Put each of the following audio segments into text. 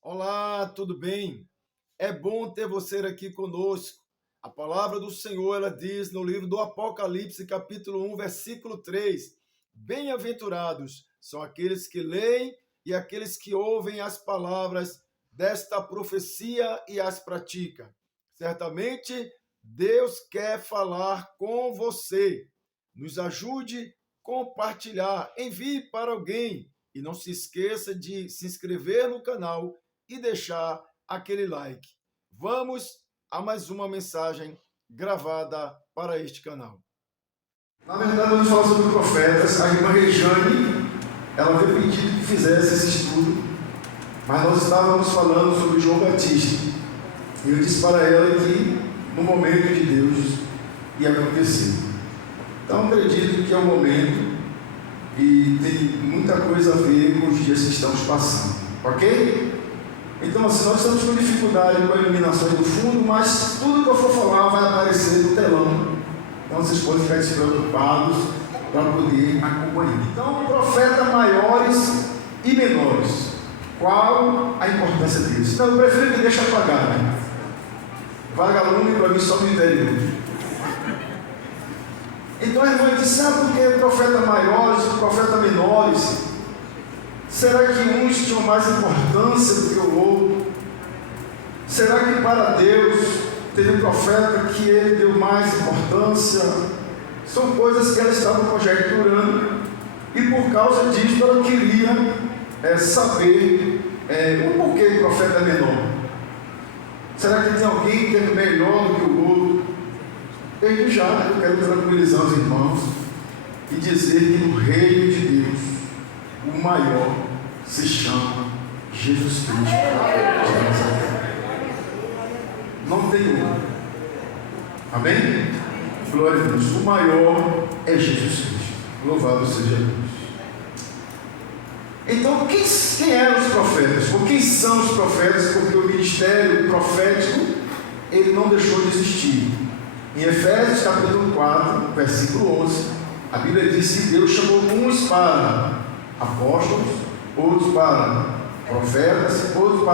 Olá, tudo bem? É bom ter você aqui conosco. A palavra do Senhor, ela diz no livro do Apocalipse, capítulo 1, versículo 3: Bem-aventurados são aqueles que leem e aqueles que ouvem as palavras desta profecia e as praticam. Certamente, Deus quer falar com você. Nos ajude a compartilhar, envie para alguém e não se esqueça de se inscrever no canal e deixar aquele like. Vamos a mais uma mensagem gravada para este canal. Na verdade, vamos falar sobre profetas. A irmã Rejane, ela veio pedir que fizesse esse estudo, mas nós estávamos falando sobre João Batista. E eu disse para ela que no momento de Deus ia acontecer. Então, acredito que é o momento e tem muita coisa a ver com os dias que estamos passando. Ok? Então, assim, nós estamos com dificuldade com a iluminação do fundo, mas tudo que eu for falar vai aparecer no telão. Então, vocês podem ficar despreocupados para poder acompanhar. Então, profetas maiores e menores. Qual a importância deles? Não, eu prefiro que deixe apagado. Né? Vagalume para mim só no interior. Então, a irmã disse, sabe por que profetas maiores e profetas menores? Será que uns tinham mais importância do que o outro? Será que para Deus teve um profeta que ele deu mais importância? São coisas que ela estava conjecturando e por causa disso ela queria saber o porquê o profeta é menor. Será que tem alguém que é melhor do que o outro? Desde já eu quero tranquilizar os irmãos e dizer que no reino de Deus o maior se chama Jesus Cristo. Não tem outro. Amém? Glória a Deus. O maior é Jesus Cristo. Louvado seja Deus. Então, quem eram os profetas? Ou quem são os profetas? Porque o ministério profético, ele não deixou de existir. Em Efésios capítulo 4, versículo 11, a Bíblia diz que Deus chamou uns para apóstolos, outros para profetas, outros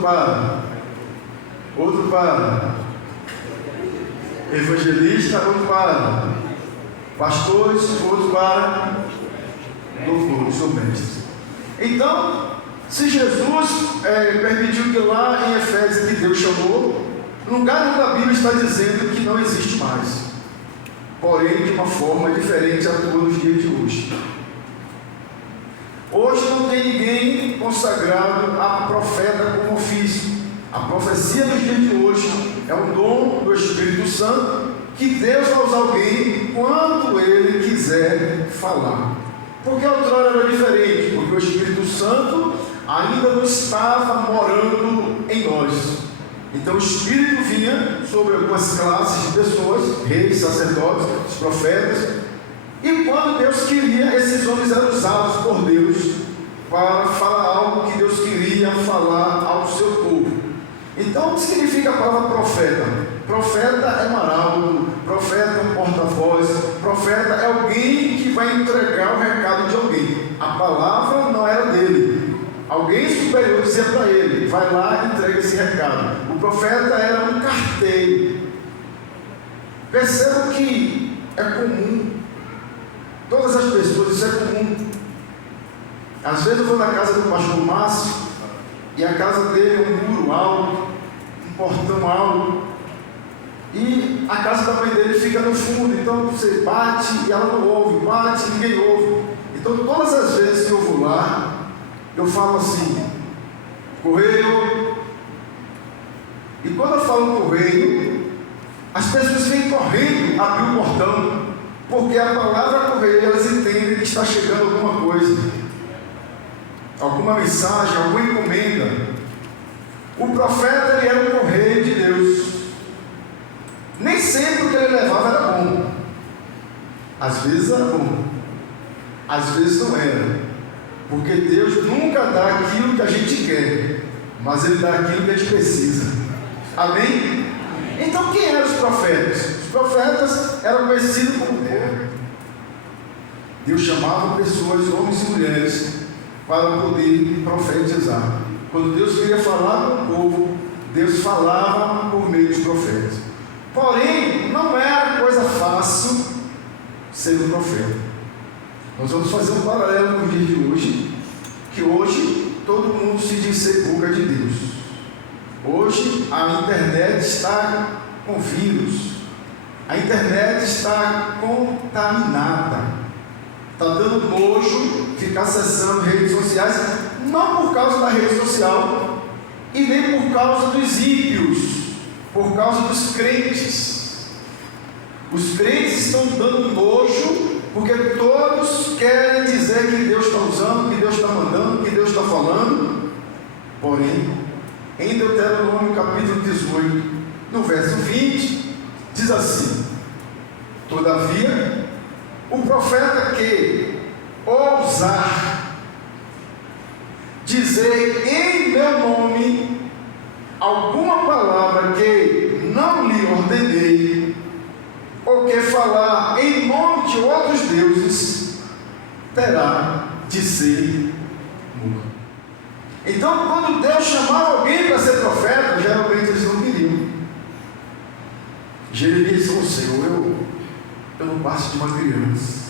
para evangelista, outros para pastores, outros para doutores ou mestres. Então, se Jesus permitiu que lá em Efésios que Deus chamou, no lugar nenhum da Bíblia está dizendo que não existe mais, porém de uma forma diferente atua nos dias de hoje. Hoje não tem ninguém consagrado a profeta como ofício. A profecia dos dias de hoje é um dom do Espírito Santo que Deus vai usar alguém quando Ele quiser falar. Porque outrora era diferente, porque o Espírito Santo ainda não estava morando em nós. Então o Espírito vinha sobre algumas classes de pessoas, reis, sacerdotes, profetas, e quando Deus queria, esses homens eram usados por Deus para falar algo que Deus queria falar ao seu povo. Então, o que significa a palavra profeta? Profeta é um arauto, profeta é um porta-voz, profeta é alguém que vai entregar o recado de alguém. A palavra não era dele. Alguém superior dizia para ele, vai lá e entrega esse recado. O profeta era um carteiro. Percebam que é comum. Todas as pessoas, isso é comum. Às vezes eu vou na casa do pastor Márcio e a casa dele é um muro alto, um portão alto, e a casa da mãe dele fica no fundo, então você bate e ela não ouve, bate e ninguém ouve. Então todas as vezes que eu vou lá, eu falo assim, correio, e quando eu falo correio, as pessoas vêm correndo abrir o portão, porque a palavra correio, elas entendem que está chegando alguma coisa, alguma mensagem, alguma encomenda. O profeta, ele era um correio de Deus. Nem sempre o que ele levava era bom. Às vezes era bom, às vezes não era, porque Deus nunca dá aquilo que a gente quer, mas Ele dá aquilo que a gente precisa. Amém? Então quem eram os profetas? Os profetas eram conhecidos como Deus chamava pessoas, homens e mulheres, para poder profetizar. Quando Deus queria falar com o povo, Deus falava por meio dos profetas. Porém, não era coisa fácil ser um profeta. Nós vamos fazer um paralelo com o dia de hoje, que hoje todo mundo se diz ser boca de Deus. Hoje a internet está com vírus, a internet está contaminada, está dando nojo ficar acessando redes sociais, não por causa da rede social e nem por causa dos ímpios, por causa dos crentes. Os crentes estão dando nojo porque todos querem dizer que Deus está usando, que Deus está mandando, que Deus está falando. Porém, em Deuteronômio capítulo 18, no verso 20, diz assim: todavia, o profeta que ousar dizer em meu nome alguma palavra que não lhe ordenei, ou que falar em nome de outros deuses, terá de ser morto. Então, quando Deus chamava alguém para ser profeta, geralmente eles não queriam. Jeremias disse: "Ô Senhor, eu não passo de uma criança."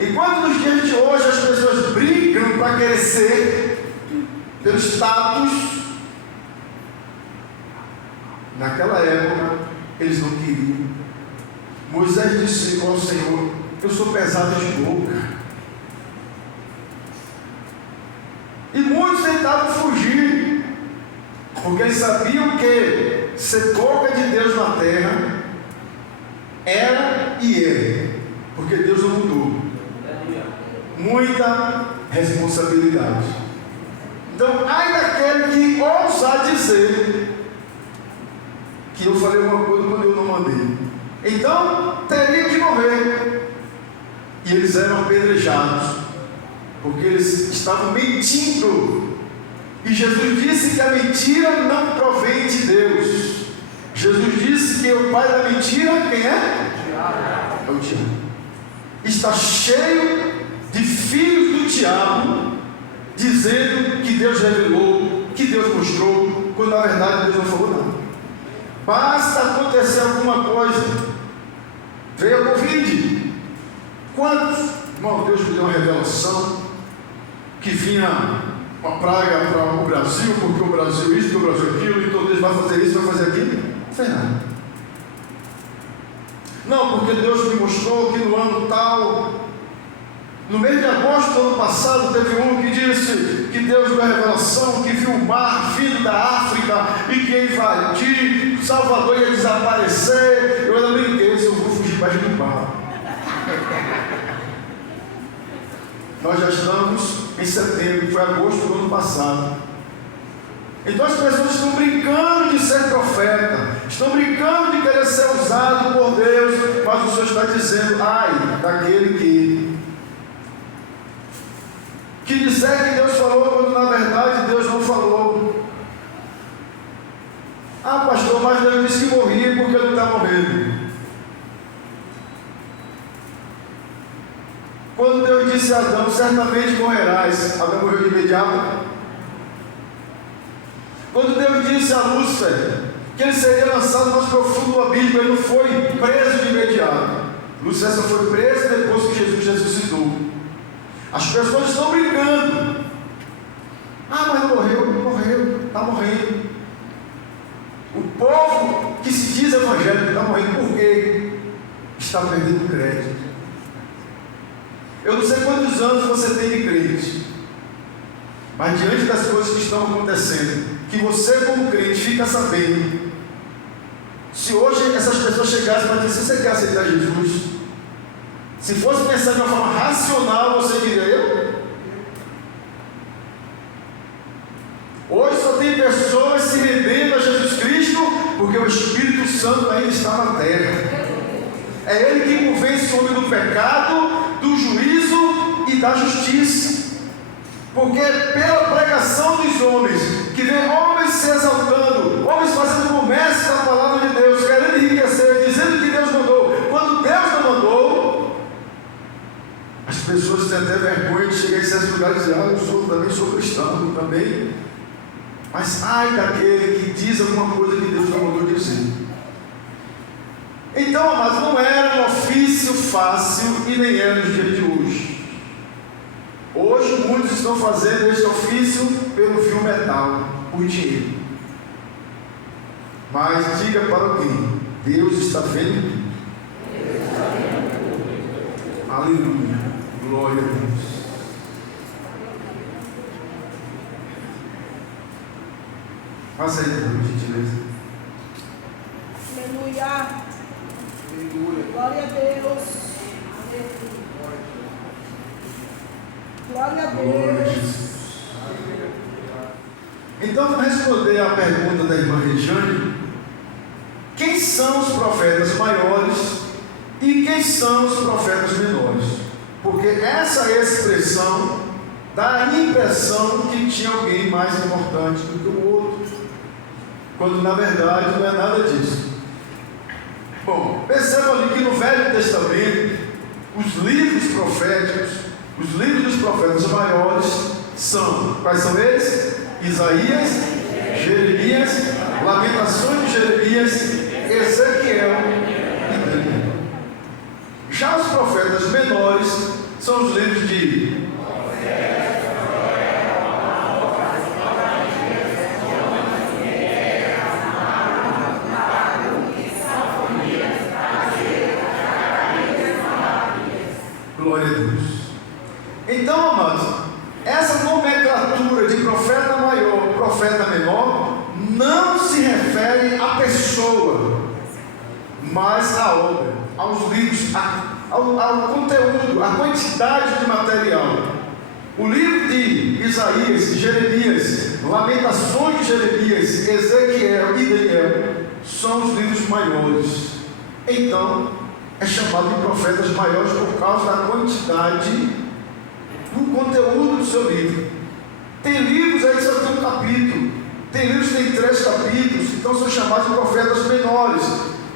Enquanto nos dias de hoje as pessoas brigam para crescer pelo status, naquela época eles não queriam. Moisés disse ao Senhor: "Eu sou pesado de boca." E muitos tentavam fugir, porque eles sabiam que ser boca de Deus na terra era e é, porque Deus não mudou. Muita responsabilidade. Então, ai daquele que ousar dizer que eu falei uma coisa quando eu não mandei. Então, teria que morrer. E eles eram apedrejados, porque eles estavam mentindo. E Jesus disse que a mentira não provém de Deus. Jesus disse que o pai da mentira, quem é? É o diabo. Está cheio de filhos do diabo, dizendo que Deus revelou, que Deus mostrou, quando na verdade Deus não falou nada. Basta acontecer alguma coisa. Veio a Covid. Quantos? Irmão, Deus me deu uma revelação que vinha uma praga para o Brasil, porque o Brasil isso, porque o Brasil aquilo, então Deus vai fazer isso, vai fazer aquilo. Não fez nada. Não, porque Deus me mostrou que no ano tal, no mês de agosto do ano passado, teve um que disse que Deus deu a revelação, que viu o mar vindo da África e que ia invadir, Salvador ia desaparecer. Eu ainda brinquei, eu vou fugir mais do mar. Nós já estamos em setembro, que foi agosto do ano passado. Então as pessoas estão brincando de ser profeta, estão brincando de querer ser usado por Deus, mas o Senhor está dizendo: ai daquele que disser que Deus falou, quando na verdade Deus não falou. Ah, pastor, mas Deus disse que morria porque não está morrendo. Quando Deus disse a Adão: certamente morrerás, Adão morreu de imediato. Quando Deus disse a Lúcifer que ele seria lançado mais profundo do abismo, ele não foi preso de imediato. Lúcifer só foi preso depois que Jesus ressuscitou. As pessoas estão brincando. Ah, mas morreu, está morrendo. O povo que se diz evangélico está morrendo por quê? Está perdendo crédito. Eu não sei quantos anos você tem de crente, mas diante das coisas que estão acontecendo, que você como crente fica sabendo, se hoje essas pessoas chegassem para dizer: você quer aceitar Jesus? Se fosse pensar de uma forma racional, você diria: eu? Hoje só tem pessoas se rendendo a Jesus Cristo porque o Espírito Santo ainda está na terra. É Ele que convence o homem do pecado, do juízo e da justiça. Porque é pela pregação dos homens que vem homens se exaltando, homens fazendo comércio da palavra de Deus, querendo enriquecer, dizendo que Deus mandou, quando Deus não mandou. As pessoas têm até vergonha de chegar em certos lugares e dizer: eu também sou cristão, também. Mas ai daquele que diz alguma coisa que Deus não mandou dizer. Então, amados, não era um ofício fácil e nem é nos dias de hoje. Hoje muitos estão fazendo este ofício pelo fio metal, por dinheiro. Mas diga para alguém: Deus está vendo tudo. Aleluia, glória a Deus. Faça aí, por gentileza. Aleluia. Glória a Deus. Glória a Deus. Então, para responder à pergunta da irmã Regiane, quem são os profetas maiores e quem são os profetas menores? Porque essa expressão dá a impressão que tinha alguém mais importante do que o outro, quando na verdade não é nada disso. Bom, percebam ali que no Velho Testamento, os livros proféticos, os livros dos profetas maiores são, quais são eles? Isaías, Jeremias, Lamentações de Jeremias, Ezequiel e Daniel. Já os profetas menores são os livros de Glória a Deus. Então, amados, essa nomenclatura de profeta maior, profeta menor, não se refere à pessoa, mas à obra, aos livros, ao conteúdo, à quantidade de material. O livro de Isaías, Jeremias, Lamentações de Jeremias, Ezequiel e Daniel são os livros maiores. Então, é chamado de profetas maiores por causa da quantidade do conteúdo do seu livro. Tem livros aí que só tem um capítulo, tem livros que tem 3 capítulos, então são chamados de profetas menores.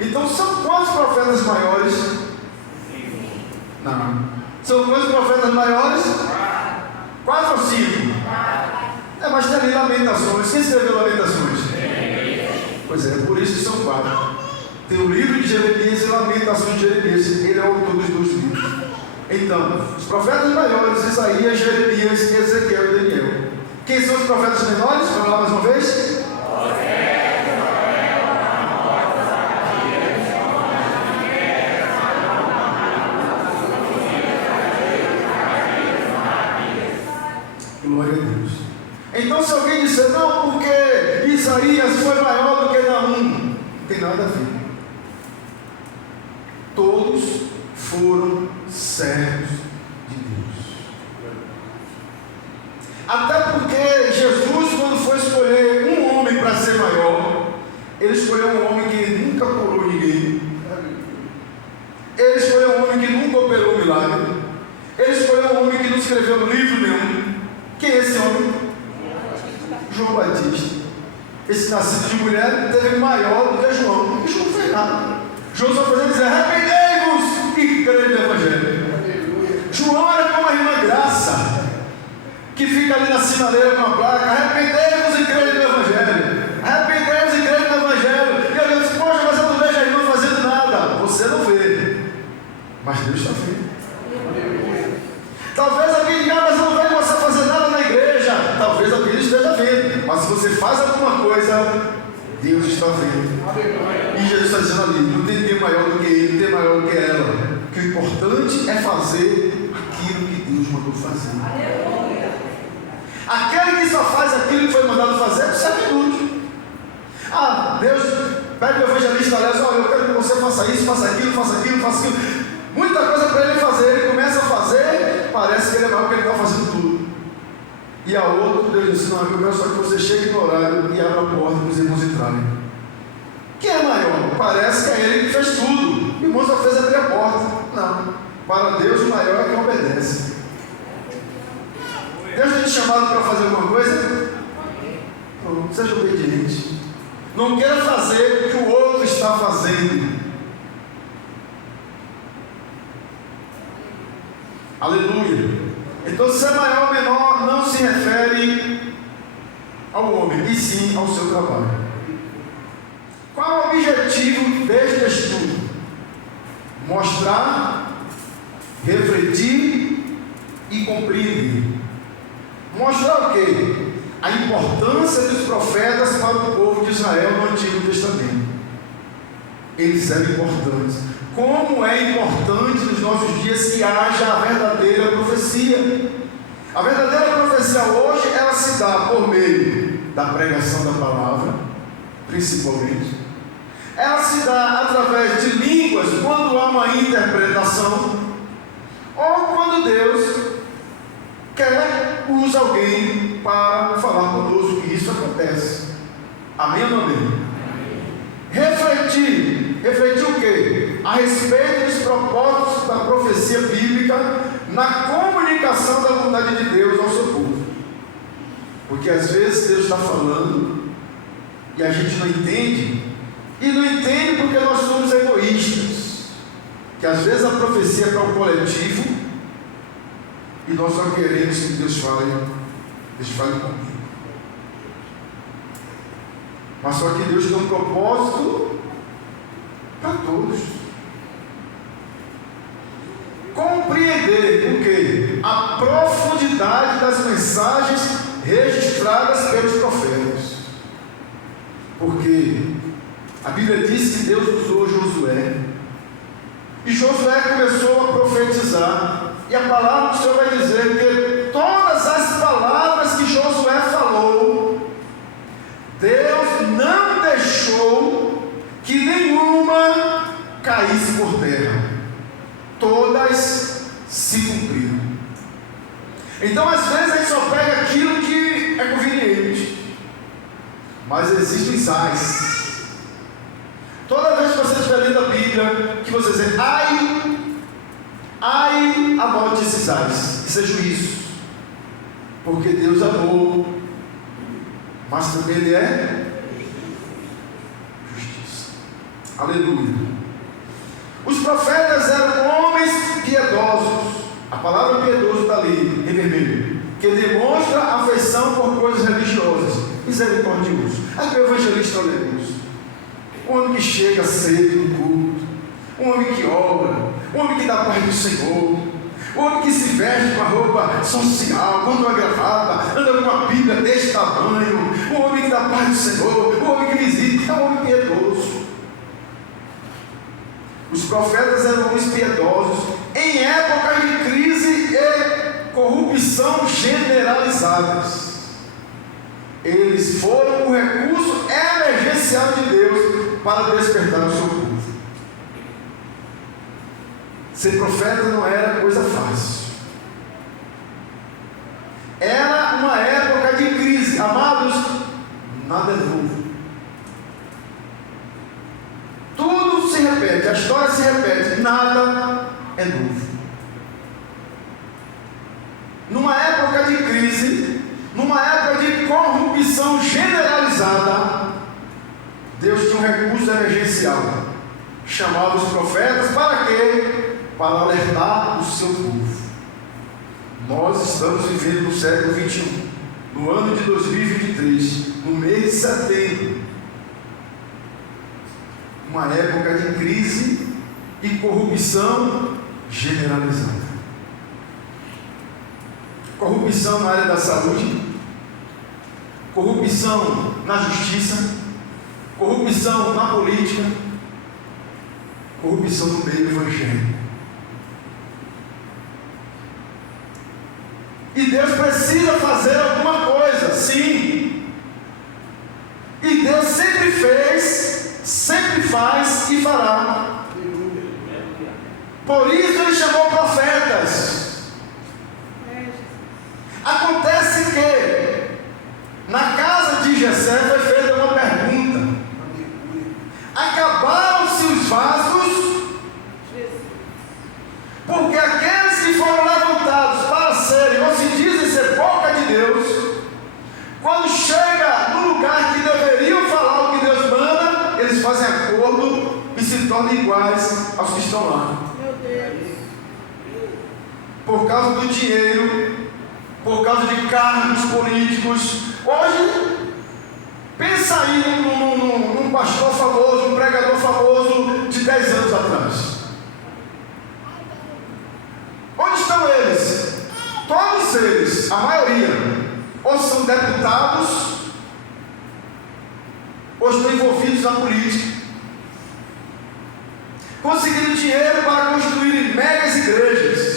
Então são quantos profetas maiores? Não. São quantos profetas maiores? 4 ou 5? Mas tem ali Lamentações. Quem escreveu Lamentações? Pois é, por isso que são 4. Tem o livro de Jeremias e Lamentações de Jeremias. Ele é o autor dos 2 livros. Então, os profetas maiores, Isaías, Jeremias, Ezequiel e Daniel. Quem são os profetas menores? Vamos lá mais uma vez? Glória a Deus. Então, se alguém disser, não, porque Isaías foi maior do que Naum, não tem nada a ver. Todos foram servos de Deus. Até porque Jesus, quando foi escolher um homem para ser maior, ele escolheu um homem que nunca curou ninguém. Ele escolheu um homem que nunca operou milagre. Ele escolheu um homem que não escreveu livro nenhum. Quem é esse homem? João Batista. Esse nascido de mulher teve maior do que João. Porque João não fez nada. João só fazia dizer: arrependei-vos e crede no Evangelho. João era como a irmã Graça, que fica ali na sinaleira com a placa: arrependei-vos e crede no Evangelho. Arrependei-vos e crede no Evangelho. E eu disse: poxa, mas eu não vejo a irmã fazendo nada. Você não vê, mas Deus está vendo. Talvez alguém diga: mas eu não vejo você fazer nada na igreja. Talvez alguém esteja vendo, mas se você faz alguma coisa, Deus está vendo. E Jesus está dizendo ali: não tem ninguém maior do que ele, não tem maior do que ela. Que o importante é fazer aquilo que Deus mandou fazer. Aquele que só faz aquilo que foi mandado fazer é o servidor. Deus pede o evangelista ali: olha, eu quero que você faça isso, faça aquilo, faça aquilo, faça aquilo. Muita coisa para ele fazer, ele começa a fazer, parece que ele é maior porque ele está fazendo tudo. E a outra, Deus disse: não, eu quero só que você chegue no horário e abra a porta para os irmãos entrarem. Quem é maior? Parece que é ele que fez tudo. O irmão só fez abrir a porta. Não. Para Deus, o maior é quem obedece. Deus tem te chamado para fazer alguma coisa? Não, seja obediente. Não queira fazer o que o outro está fazendo. Aleluia. Então, ser maior ou menor não se refere ao homem, e sim ao seu trabalho. Qual é o objetivo deste estudo? Mostrar, refletir e compreender. Mostrar o quê? A importância dos profetas para o povo de Israel no Antigo Testamento. Eles eram importantes. Como é importante nos nossos dias que haja a verdadeira profecia. A verdadeira profecia hoje, ela se dá por meio da pregação da palavra, principalmente. Ela se dá através de línguas, quando há uma interpretação, ou quando Deus quer usar alguém para falar conosco, e isso acontece. Amém ou não amém? Refletir o quê? A respeito dos propósitos da profecia bíblica na comunicação da vontade de Deus ao seu povo. Porque às vezes Deus está falando e a gente não entende, e não entende porque nós somos egoístas, que às vezes a profecia é para o coletivo e nós só queremos que Deus fale comigo. Mas só que Deus tem um propósito para todos. Compreender o que? A profundidade das mensagens registradas pelos profetas. Porque a Bíblia diz que Deus usou Josué. E Josué começou a profetizar. E a palavra do Senhor vai dizer que todas as palavras que Josué falou, Deus não deixou que nenhuma caísse por terra. Todas se cumpriram. Então, às vezes, a gente só pega aquilo que é conveniente. Mas existem sais. Toda vez que você estiver lendo a Bíblia, que você dizer, anote esses ais. Isso é juízo. Porque Deus amou, mas também Ele é justiça. Aleluia. Os profetas eram homens piedosos. A palavra piedoso está ali, em vermelho, que demonstra afeição por coisas religiosas. Misericordioso. Aqui o evangelista oleroso. Um homem que chega cedo no culto, um homem que obra, um homem que dá a paz do Senhor, um homem que se veste com a roupa social, com uma gravata, anda com uma Bíblia deste tamanho, um homem que dá a paz do Senhor, um homem que visita, é um homem piedoso. Os profetas eram homens piedosos em época de crise e corrupção generalizadas. Eles foram o recurso emergencial de Deus para despertar o seu povo. Ser profeta não era coisa fácil. Era uma época de crise. Amados, nada é novo. Tudo se repete, a história se repete, nada é novo. Numa época de crise, numa época de corrupção generalizada, Deus tinha um recurso emergencial. Chamava os profetas para quê? Para alertar o seu povo. Nós estamos vivendo no século 21, no ano de 2023, no mês de setembro, uma época de crise e corrupção generalizada. Corrupção na área da saúde, corrupção na justiça, corrupção na política, corrupção no meio evangélico. E Deus precisa fazer alguma coisa, sim. E Deus sempre fez, sempre faz e fará. Por isso Ele chamou profetas. Acontece que na casa de Jessé foi feita uma pergunta: acabaram-se os vasos? Porque aqueles que foram levantados para serem, ou se dizem ser boca de Deus, quando chega no lugar que deveriam falar o que Deus manda, eles fazem acordo e se tornam iguais aos que estão lá. Meu Deus. por causa do dinheiro, por causa de cargos políticos. Hoje, pensa aí num pastor famoso, um pregador famoso de 10 anos atrás. Onde estão eles? Todos eles, a maioria, ou são deputados, ou estão envolvidos na política, conseguindo dinheiro para construir megas igrejas.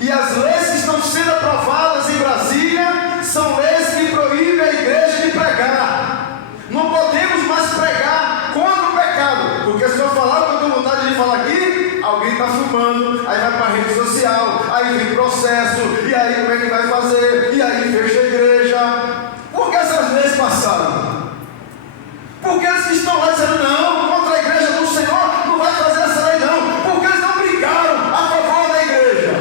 E as leis que estão sendo aprovadas em Brasília são leis que proíbem a igreja de pregar. Não podemos mais pregar contra o pecado, porque se eu falar o que eu tenho vontade de falar aqui, alguém está filmando, aí vai para a rede social, aí vem processo, e aí como é que vai fazer? E aí fecha a igreja. Por que essas leis passaram? Porque eles que estão lá dizendo não, contra a igreja do Senhor, não vai fazer essa lei não, porque eles não brigaram a favor da igreja,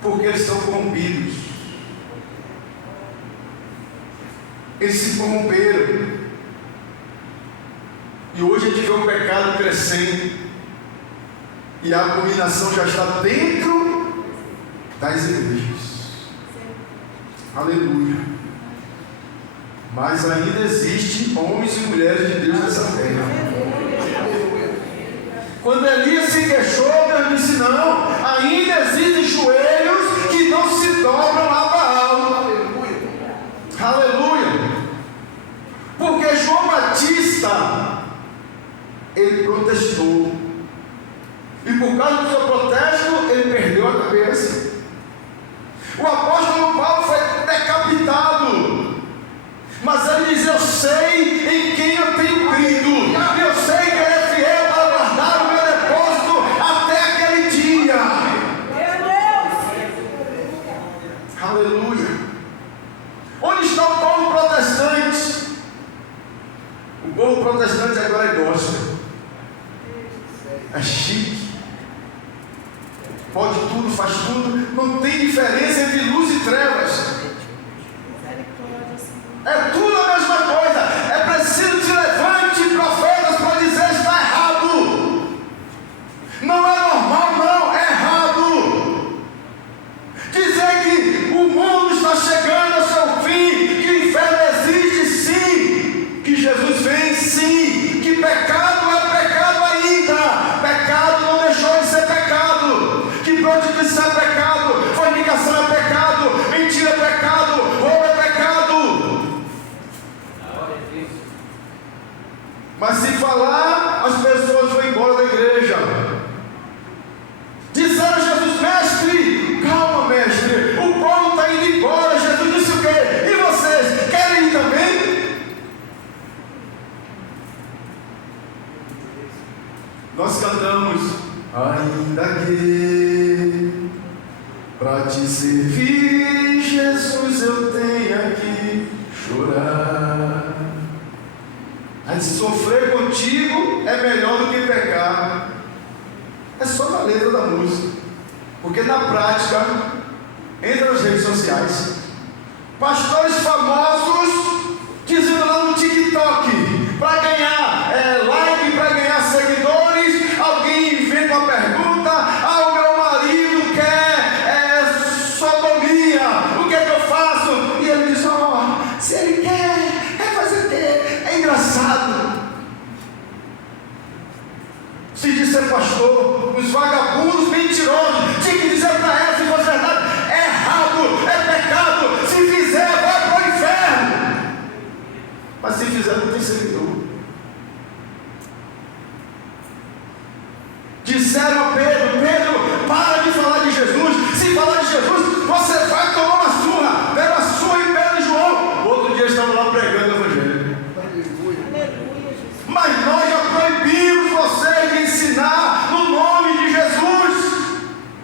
porque eles estão corrompidos, eles se corromperam, e hoje a gente vê o pecado crescendo, e a abominação já está dentro das igrejas. Aleluia. Mas ainda existem homens e mulheres de Deus nessa terra. Quando Elias se queixou, Deus disse: não, ainda existem joelhos que não se dobram a Baal. Aleluia. Porque João Batista, ele protestou, e por causa do seu protesto, ele perdeu a cabeça. O apóstolo Paulo foi decapitado, mas ele diz: eu sei em quem eu tenho crido, eu sei que ele é fiel para guardar o meu depósito até aquele dia. Meu Deus! Aleluia! Onde está o povo protestante? O povo protestante agora é gospel, é chique, pode tudo, faz tudo, não tem diferença entre luz e trevas. É tudo a mesma coisa. É preciso que levante profetas para dizer: está errado. Não é normal, não, é errado. Dizer que o mundo está chegando ao seu fim, que o inferno existe sim, que Jesus vem sim, que pecado é pecado ainda, pecado não deixou de ser pecado, que prostituição é pecado, fornicação é pecado, mentira é pecado, roubo é pecado. Mas se falar, as pessoas vão embora da igreja. Disseram a Jesus: mestre, calma mestre, o povo está indo embora. Jesus disse o quê? E vocês, querem ir também? Nós cantamos: ainda que para te servir, Jesus, eu tenho que chorar. Mas sofrer contigo é melhor do que pecar. É só na letra da música, porque na prática, entra nas redes sociais, pastores famosos dizendo lá no TikTok, para ganhar like, para ganhar seguidores, alguém inventa uma pergunta: o meu marido quer sodomia, o que é que eu faço? E ele diz: se ele quer fazer o quê? É engraçado. Se diz ser pastor, os vagabundos mentirosos, tinha que dizer para ela, se fosse verdade: é errado, é pecado, se fizer vai para o inferno. Mas se fizer não tem seguidor. Disseram a Pedro: Pedro, para de falar de Jesus, se falar de Jesus você vai tomar uma surra. Deram a surra em Pedro e João. Outro dia estavam lá pregando o evangelho. Mas nós já proibimos vocês de ensinar no nome de Jesus.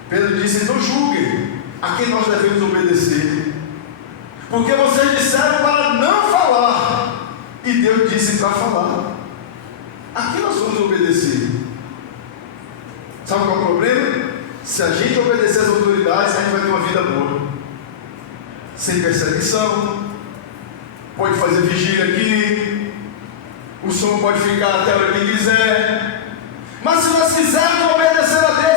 Pedro disse: então julguem a quem nós devemos obedecer, porque vocês disseram para não falar, e Deus disse para falar. A quem nós vamos obedecer? Sabe qual é o problema? Se a gente obedecer às autoridades, a gente vai ter uma vida boa, sem perseguição, pode fazer vigília aqui, o som pode ficar até a hora que quiser. Mas se nós quisermos obedecer a Deus,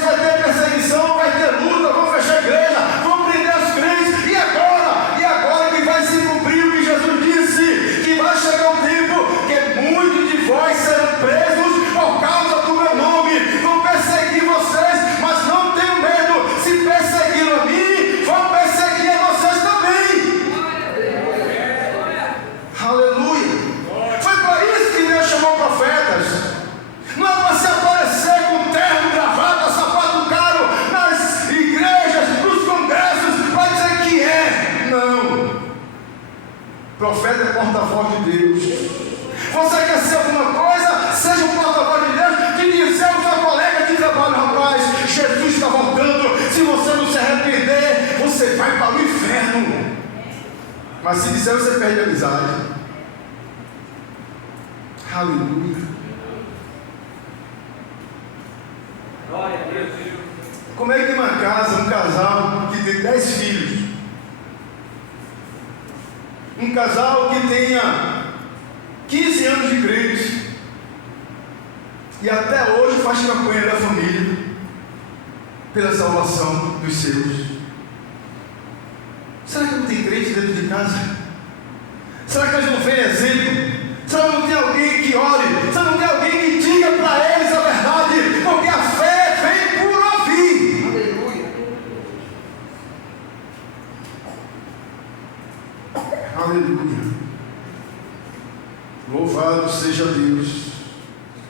você vai para o inferno. Mas se disser, você perde a amizade. Aleluia. Glória a Deus. Como é que uma casa, um casal que tem 10 filhos, um casal que tenha 15 anos de crente e até hoje faz campanha da família pela salvação dos seus? Será que não tem crente dentro de casa? Será que eles não veem exemplo? Será que não tem alguém que ore? Será que não tem alguém que diga para eles a verdade? Porque a fé vem por ouvir. Aleluia. Aleluia. Louvado seja Deus.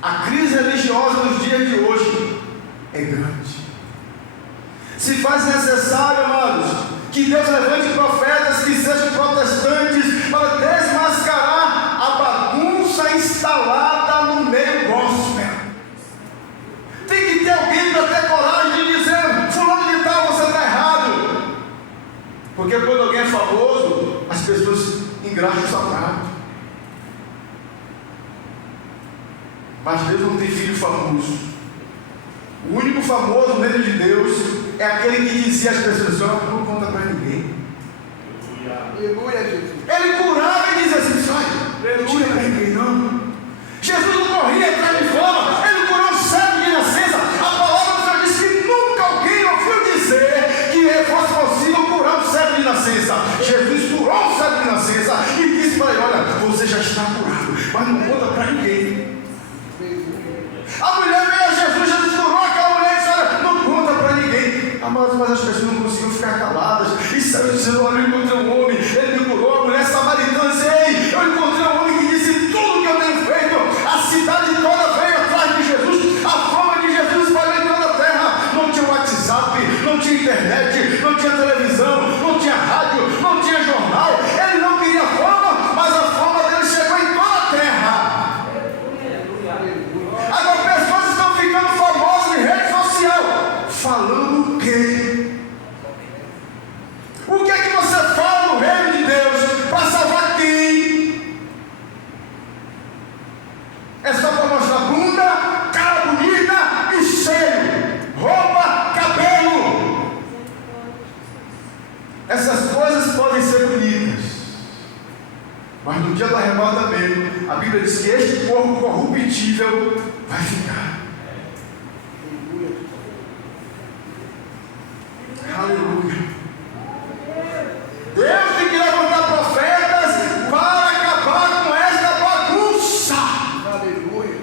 A crise religiosa nos dias de hoje é grande. Se faz necessário, amados, que Deus levante profetas que sejam protestantes para desmascarar a bagunça instalada no meio gospel. Tem que ter alguém para ter coragem de dizer: fulano de tal, você está errado. Porque quando alguém é famoso, as pessoas engraxam o sapato. Mas Deus não tem filho famoso. O único famoso no reino de Deus é aquele que dizia às pessoas: não conta para ninguém. Aleluia, Jesus. Ele curava e dizia assim: olha, não tira para ninguém não. Jesus não corria atrás de fama. Ele curou um cego de nascença. A palavra do Senhor diz que nunca alguém ouviu dizer que fosse possível curar um cego de nascença. Jesus curou um cego de nascença e disse para ele: olha, você já está curado, mas não conta para ninguém. A mulher veio a Jesus, Jesus curou aquela mulher e disse: olha, não conta para ninguém. Mas as pessoas não conseguiam ficar caladas e saiu dizendo: olha, eu encontrei um homem, ele me curou. A mulher samaritana disse: ei, eu encontrei um homem que disse tudo que eu tenho feito. A cidade toda veio atrás de Jesus, a fama de Jesus espalhou em toda a terra. Não tinha WhatsApp, não tinha internet, não tinha televisão, não tinha rádio, não tinha jornal. Ele não queria fama, mas a fama dele chegou em toda a terra. Agora pessoas estão ficando famosas em rede social, falando o quê? O que é que você fala no reino de Deus para salvar quem? É só para mostrar bunda, cara bonita e seio, roupa, cabelo. Essas coisas podem ser bonitas, mas no dia do arrebatamento, a Bíblia diz que este corpo corruptível vai ficar. Aleluia. Deus tem que levantar profetas para acabar com esta bagunça. Aleluia.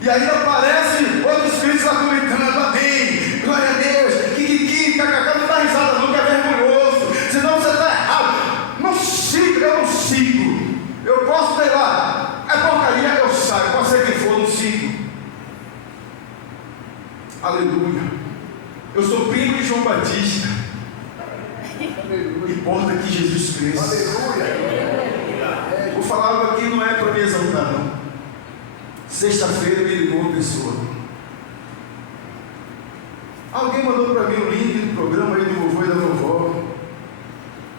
E aí aparecem outros crentes lá comentando: amém, glória a Deus, kkk, não dá risada, nunca é vergonhoso, senão você está errado. Não sigo, eu não sigo. Eu posso ter lá, é porcaria, eu saio, pode ser quem for, não sigo. Aleluia. Eu sou primo de João Batista. Importa que Jesus cresça. Aleluia. Vou falar algo aqui, não é para me exaltar, não. Sexta-feira me ligou uma pessoa. Alguém mandou para mim o link do programa aí do vovô e da vovó.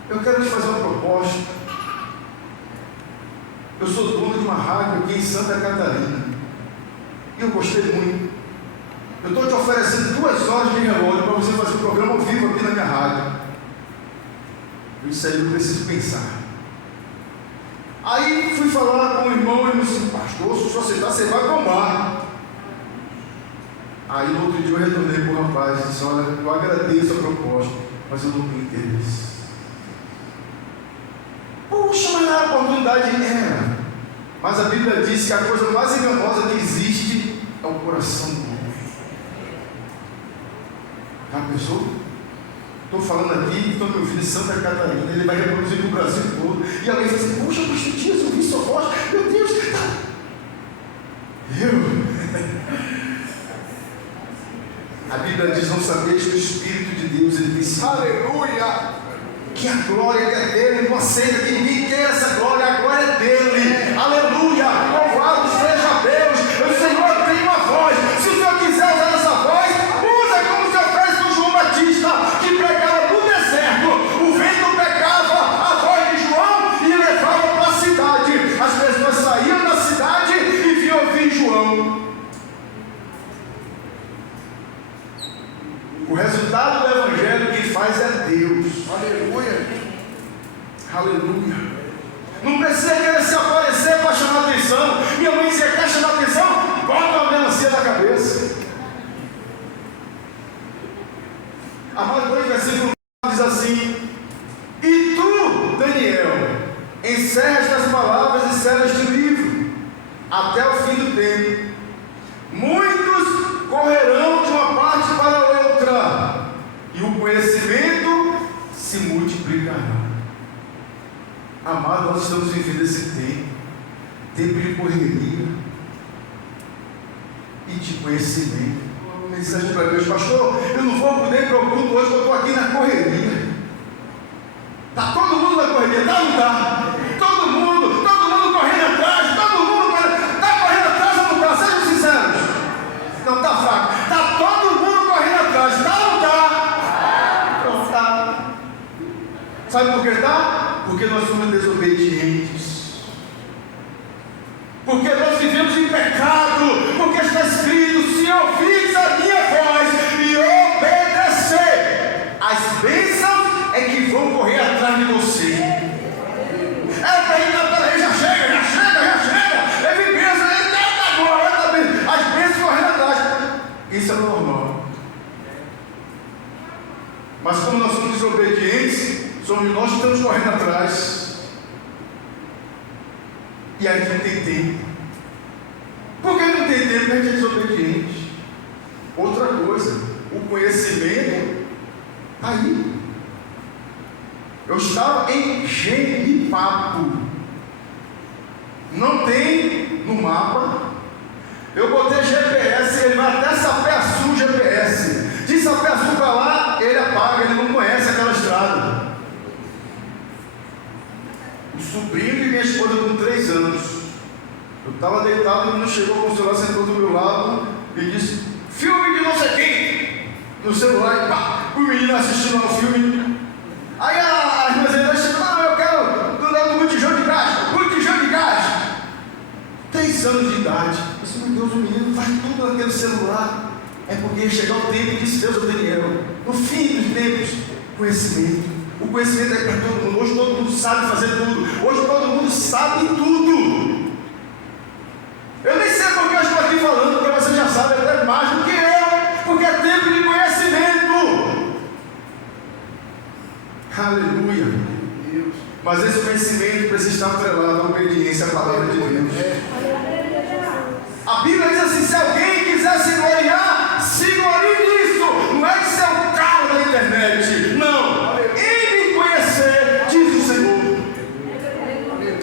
Eu quero te fazer uma proposta. Eu sou dono de uma rádio aqui em Santa Catarina. E eu gostei muito. Eu estou te oferecendo 2 horas de relógio para você fazer um programa ao vivo aqui na minha rádio. Isso aí eu preciso pensar. Aí fui falar com o irmão e disse: pastor, se você aceitar, você vai tomar. Aí no outro dia eu retornei para o rapaz e disse: olha, eu agradeço a proposta, mas eu não tenho interesse. Puxa, mas não é oportunidade. Era. Mas a Bíblia diz que a coisa mais enganosa que existe é o coração do homem. Já pensou? Estou falando aqui, estou me ouvindo em Santa Catarina, ele vai reproduzir para o Brasil todo. E alguém fala assim: puxa, pastor Dias, eu ouvi sua voz, meu Deus. A Bíblia diz: não sabeis que o Espírito de Deus ele tem. Aleluia! Que a glória é dele, não aceita que ninguém quer essa glória, a glória é dele. Aleluia! Louvado seja Deus. O Senhor tem uma voz. Se o Senhor quiser usar essa voz, usa como o Senhor fez com João Batista. O resultado do Evangelho quem faz é Deus. Aleluia. Aleluia. Não precisa querer se aparecer para chamar atenção. Minha mãe dizia: quer chamar atenção? Bota uma melancia na cabeça. Amado, dois versículos diz assim: e tu, Daniel, encerra estas palavras e sela este livro até o fim do tempo. Muitos correrão de uma parte para outra, e o conhecimento se multiplicará. Amado, nós estamos vivendo esse tempo de correria e de conhecimento. Uma mensagem para Deus: pastor, eu não vou poder ir para o culto hoje, porque eu estou aqui na correria. Está todo mundo na correria, está ou não está? Todo mundo correndo atrás, todo mundo está correndo atrás ou não está? Sejam sinceros. Não, está fraco. Está todo mundo correndo atrás, está ou não está? Não está. Sabe por que está? Porque nós somos desobedientes. Porque nós vivemos em pecado. Porque está escrito: se ouvis a minha voz e obedecer, as bênçãos é que vão correr atrás de você. Peraí, já chega. É bênção, agora, as bênçãos correndo atrás. Isso é normal. Mas como nós somos desobedientes, somos nós que estamos correndo atrás. E aí não tem tempo. Por que não tem tempo? Porque a gente é desobediente. Outra coisa, o conhecimento está aí. Eu estava em Genipapo. Não tem no mapa. Eu botei GPS, ele vai até Sapé-Açu GPS. De Sapé-Açu para lá, ele apaga, ele não conhece aquela estrada. O sobrinho de minha esposa com 3 anos. Eu estava deitado, o menino chegou com o celular, sentou do meu lado e disse: filme de não sei quem, no celular, e pá, o menino assistindo ao filme. Aí a irmãzinha chegou: não, eu quero do botijão de gás. 3 anos de idade. Eu disse: meu Deus, o menino faz tudo naquele celular. É porque chegar o tempo, disse Deus a Daniel, no fim dos tempos, conhecimento. O conhecimento é para todo mundo. Hoje todo mundo sabe fazer tudo. Hoje todo mundo sabe tudo. Eu nem sei porque eu estou aqui falando, porque você já sabe até mais do que eu, porque é tempo de conhecimento. Aleluia. Mas esse conhecimento precisa estar atrelado à obediência à palavra de Deus. A Bíblia diz assim: se alguém quiser se gloriar, se glorie nisso. Não é de ser um cara na internet, não. E me conhecer, diz o Senhor.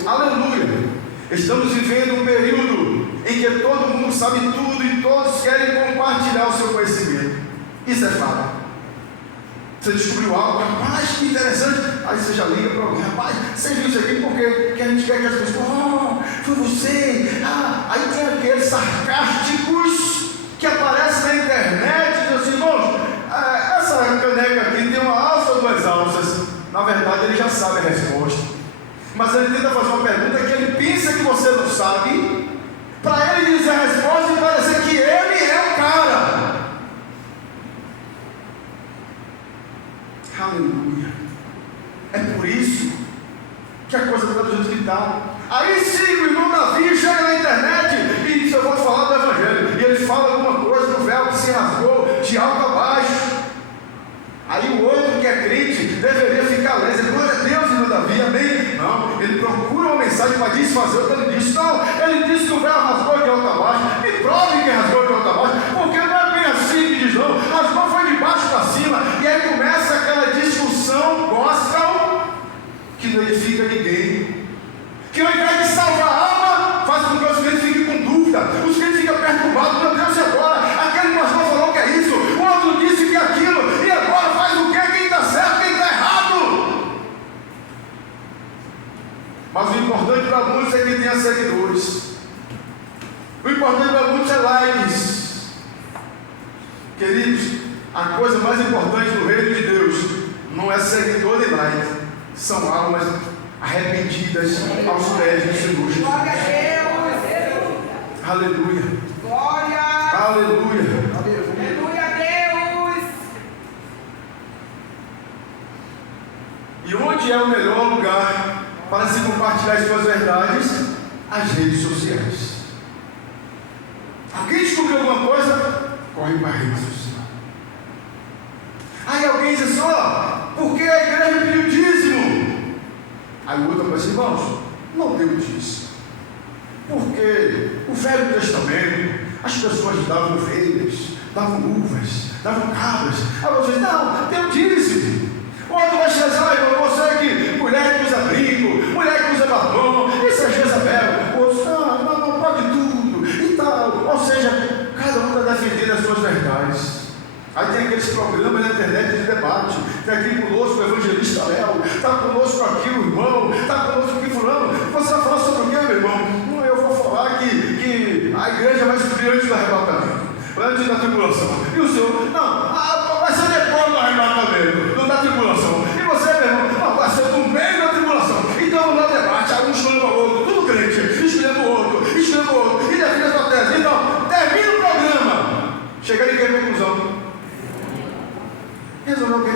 Aleluia. Estamos vivendo um período em que todo mundo sabe tudo e todos querem compartilhar o seu conhecimento. Isso é fato. Você descobriu algo, rapaz, que interessante. Aí você já liga para alguém: rapaz, você viu isso aqui porque a gente quer que as pessoas, foi você. Aí tem aqueles sarcásticos que aparecem na internet e dizem assim: irmãos, essa caneca aqui tem uma alça ou 2 alças. Na verdade, ele já sabe a resposta, mas ele tenta fazer uma pergunta que ele pensa que você não sabe, para ele dizer a resposta e parecer que ele é o cara. Aleluia. É por isso que a coisa está do jeito que está. Aí sim, o irmão Davi chega na internet e diz: eu vou falar do Evangelho. E ele fala alguma coisa do véu que se rasgou de alto a baixo. Aí o outro que é crente deveria ficar lendo: glória a Deus, irmão Davi, amém. Não, ele procura uma mensagem para desfazer o que ele disse. Não, ele disse que o véu rasgou de alto a baixo. Me prove que rasgou de alto a baixo, porque não é bem assim que diz, não. Rasgou foi de baixo para cima. E aí começa aquela discussão gospel que não edifica ninguém, que ao invés de salvar a alma, faz com que os crentes fiquem com dúvida, os crentes ficam perturbados: meu Deus, e agora? Aquele pastor falou que é isso, o outro disse que é aquilo, e agora faz o quê? Quem está certo, quem está errado? Mas o importante para muitos é que tenha seguidores. O importante para muitos é likes. Queridos, a coisa mais importante do reino de Deus não é seguidor e like, são almas arrependidas aos pés do Senhor Jesus. Glória a Deus. Aleluia. Glória. Aleluia. Aleluia a Deus. o melhor lugar para se compartilhar as suas verdades? As redes sociais. Alguém descobriu alguma coisa? Corre para a rede social. Aí alguém diz assim, ó, por que a igreja pediu dízimo? Aí o outro vai dizer, irmãos, não deu dízimo. Porque o Velho Testamento, as pessoas davam ovelhas, davam uvas, davam cabras. Aí você diz, não, deu dízimo. O outro vai dizer, irmão, você que mulher que usa brinco, mulher que usa batom, isso é Jezabel. O outro, não, pode tudo e tal. Ou seja, cada um está defendendo as suas verdades. Aí tem aqueles programas na internet de debate, tem aqui conosco o evangelista Léo, está conosco aqui o irmão, está conosco aqui fulano. Você vai falar sobre o quê, meu irmão? Eu vou falar que a igreja vai subir antes do arrebatamento, antes da tribulação. E o senhor, não, vai ser depois do arrebatamento, não da tribulação. E você, meu irmão, não, vai ser no meio da tribulação. Então vamos lá debate, um escolhendo o outro, tudo crente, escolhendo o outro, e define a sua tese. Então, termina o programa. Chegar em que conclusão? Resolveu o quê?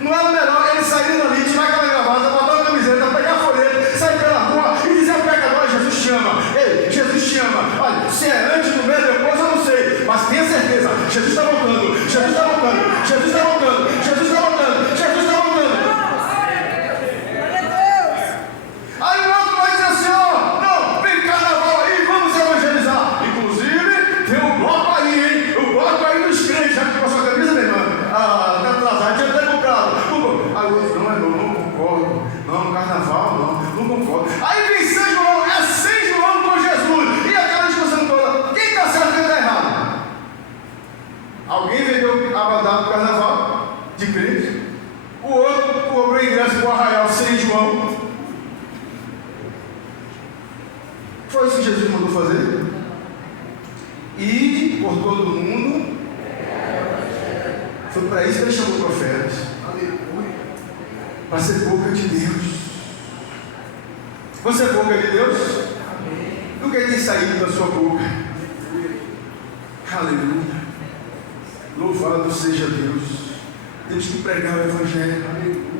Não era melhor ele sair dali, tirar aquela gravata, botar uma camiseta, pegar a folha, sair pela rua e dizer ao pecador, Jesus te ama, ei, Jesus te ama. Olha, se é antes, no meio, depois, eu não sei, mas tenha certeza, Jesus está voltando, Jesus está voltando, Jesus está voltando, Jesus está voltando, Jesus está voltando. Aí o outro vai dizer assim, ó, não, vem carnaval aí, vamos evangelizar. Inclusive, tem um bloco aí, hein, o bloco aí dos crentes, já que com a sua camisa, minha irmã, tá atrasado, tinha até comprado. Aí o outro, não concordo, não, carnaval, não concordo. Aí vem São João, é São João com Jesus, e aquela discussão toda, quem está certo e quem está errado? Alguém vendeu a bandada do carnaval, de crente, o outro cobrou ingresso para o Arraial São João. Foi isso que Jesus mandou fazer? Ide por todo mundo. Foi para isso que ele chamou profetas. Para ser boca de Deus. Você é boca de Deus? O que tem saído da sua boca? Aleluia. Louvado seja Deus. Temos que pregar o Evangelho. Aleluia.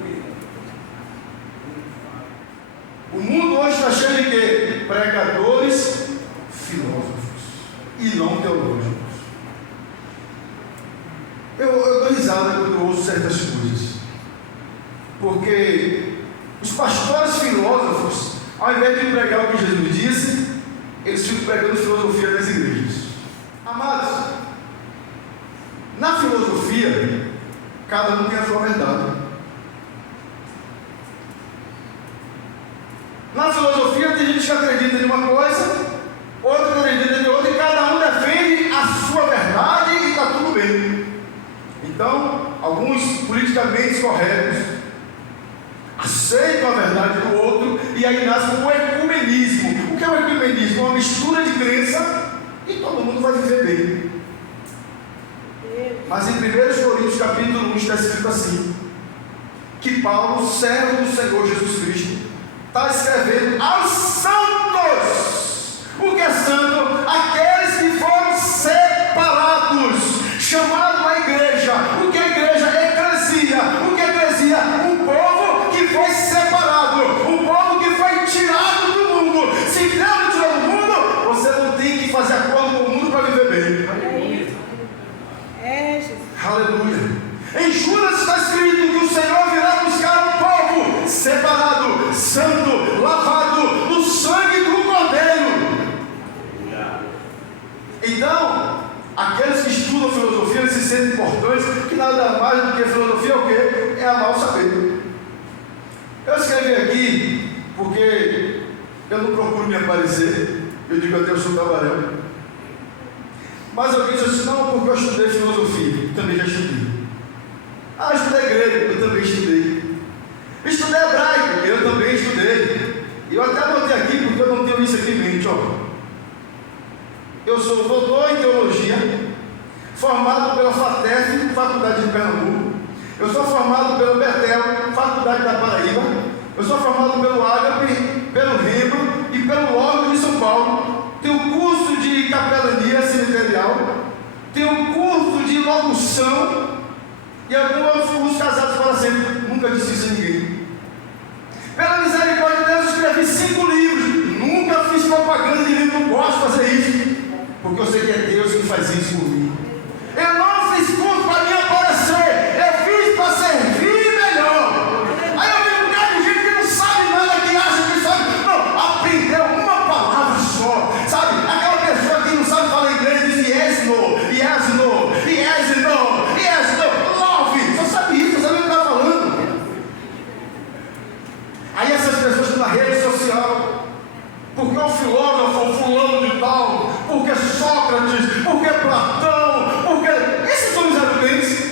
O mundo hoje está cheio de quê? Pregadores filósofos e não teológicos. Eu dou risada quando eu ouço certas coisas, porque os pastores filósofos, ao invés de pregar o que Jesus disse, eles ficam pregando filosofia nas igrejas. Amados, na filosofia, cada um tem a sua verdade. Na filosofia tem gente que acredita em uma coisa, outro acredita em outra, e cada um defende a sua verdade e está tudo bem. Então, alguns politicamente corretos aceitam a verdade do outro e aí nasce o ecumenismo. O que é o ecumenismo? Uma mistura de crença e todo mundo vai viver bem. Mas em 1 Coríntios capítulo 1 está escrito assim, que Paulo, servo do Senhor Jesus Cristo, está escrevendo aos santos. O que é santo? Aqueles que foram separados, chamado a igreja. O que é igreja? Eclesia. O que é eclesia? Um povo que foi separado, um povo que foi tirado do mundo. Se Deus não tirou do mundo, você não tem que fazer acordo com o mundo para viver bem. Aleluia. Em Judas está escrito que o Senhor virá buscar um povo separado, santo, lavado no sangue do Cordeiro. Então, aqueles que estudam filosofia, eles se sentem importantes, que nada mais do que filosofia é o quê? É amar o saber. Eu escrevi aqui porque eu não procuro me aparecer, eu digo até eu sou cabaré. Mas alguém disse assim, não, porque eu estudei filosofia, eu também já estudei. Ah, estudei grego, eu também estudei. Estudei hebraico, eu também estudei. E eu até anotei aqui, porque eu não tenho isso aqui em mente, ó. Eu sou doutor em teologia, formado pela FATEF, Faculdade de Pernambuco. Eu sou formado pelo Betel, Faculdade da Paraíba. Eu sou formado pelo Ágape, pelo Rembro e pelo Órgão de São Paulo. Tenho curso de capelania cemiterial. Tenho curso de locução e alguns cursos casados para sempre. Não nunca disse isso a ninguém. Pela misericórdia de Deus, escrevi 5 livros. Nunca fiz propaganda de livro, não gosto de fazer isso. Porque eu sei que é Deus que faz isso por mim. Eu não fiz curso para me aparecer. Eu fiz para servir melhor. Aí eu vi um cara de gente que não sabe nada, que acha que sabe. Não, aprendeu uma palavra só. Sabe? Aquela pessoa que não sabe falar inglês diz yes, no, yes, no, yes, no, yes, no, love. Só sabe isso, só sabe o que está falando. Aí essas pessoas estão na rede social. Porque o filósofo fulano de tal, porque Sócrates, porque Platão, porque... Esses são os argumentos.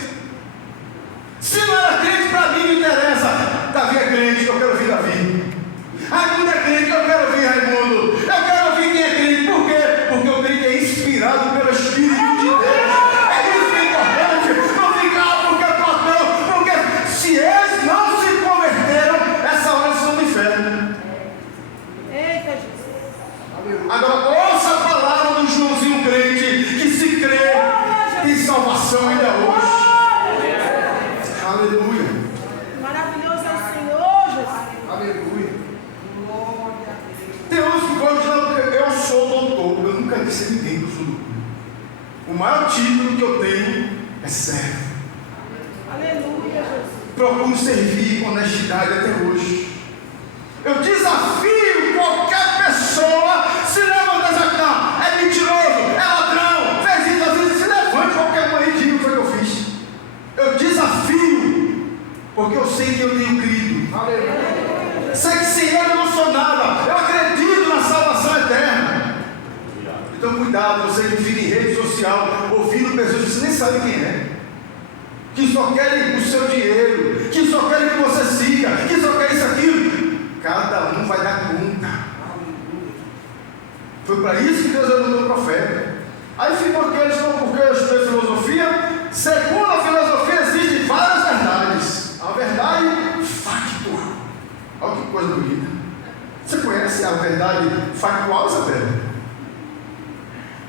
Se não era crente, para mim não interessa. Davi é crente, eu quero ouvir Davi. Raimundo é crente, eu quero ouvir Raimundo. Eu quero ouvir quem é crente. Por quê? Porque o crente é inspirado pelo Espírito de Deus. É isso que é importante. Não ficar porque é Platão, porque se eles não se converteram, essa hora eles estão no inferno. Eita, Jesus. Agora ouça a palavra do Joãozinho crente, que se crê em salvação ainda hoje. Aleluia. Maravilhoso é o Senhor, Jesus. Aleluia. Tem uns que gostam de eu sou doutor. Eu nunca disse a ninguém que eu sou doutor. O maior título que eu tenho é servo. Aleluia, Jesus. Procuro servir com honestidade até hoje. Eu desafio qualquer pessoa, se levanta e diz, não, é mentiroso, é ladrão, fez isso, assim, se levante qualquer um aí e diga o que foi que eu fiz. Eu desafio, porque eu sei que eu tenho crido. Aleluia. Sei que sem ele eu não sou nada. Eu acredito na salvação eterna. Então cuidado, você que fica em rede social, ouvindo pessoas que você nem sabe quem é, que só querem o seu dinheiro, que só querem que você siga, que só querem isso, aquilo. Cada um vai dar conta. Foi para isso que Deus levantou o profeta. Aí ficam aqueles porque eu estudei filosofia. Segundo a filosofia, existem várias verdades. A verdade factual. Olha que coisa bonita. Você conhece a verdade factual, Isabela?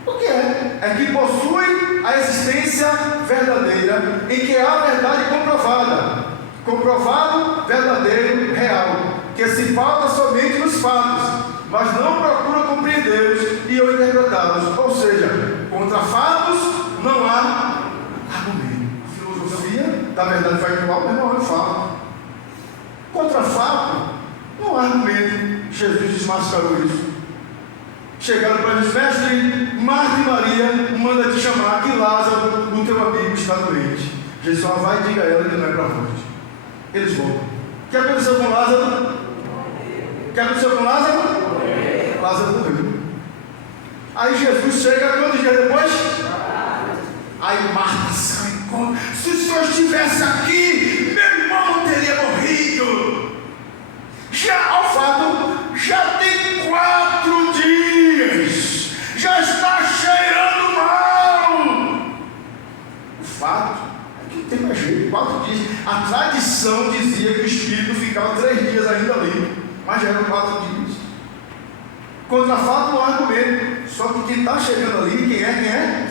O que é? É que possui a existência verdadeira, em que há a verdade comprovada. Comprovado, verdadeiro, real. Que se pauta somente nos fatos, mas não procura compreendê-los e ou interpretá-los. Ou seja, contra fatos não há argumento. A filosofia da verdade factual, meu irmão, eu falo. Contra fato não há argumento. Jesus desmascarou isso. Chegaram para eles, mestre, Marta e Maria manda te chamar, que Lázaro, o teu amigo, está doente. Jesus só vai e diga a ela que não é para morte. Eles vão. O que aconteceu com Lázaro? O que aconteceu com Lázaro? Lázaro morreu. Aí Jesus chega, quantos dias depois? Aí Marta sai e conta. Se o Senhor estivesse aqui, meu irmão teria morrido. Já, ao fato, já tem 4 dias. Já está cheirando mal. O fato é que não tem mais jeito, 4 dias. A tradição dizia que o espírito ficava 3 dias ainda ali. Mas já eram 4 dias. Contra fato não há argumento. Só que quem está chegando ali, quem é?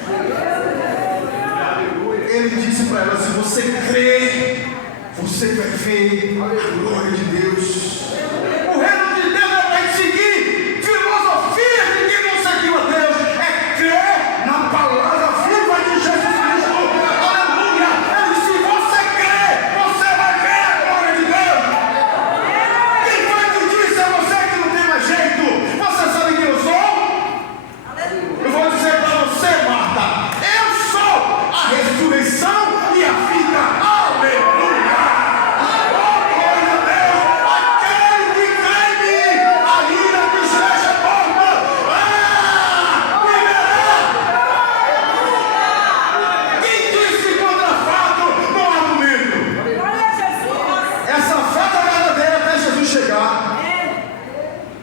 Ele disse para ela, se você crê, você vai ver a glória de Deus. O reino de Deus é para seguir filosofia de quem não seguiu a Deus. É crer na palavra viva de Jesus Cristo. Aleluia. Ele disse, se você crê, você vai ver a glória de Deus. Quem foi que disse a você que não tem mais jeito? Você sabe quem eu sou? Eu vou dizer para você, Marta, eu sou a ressurreição e a vida. Aleluia.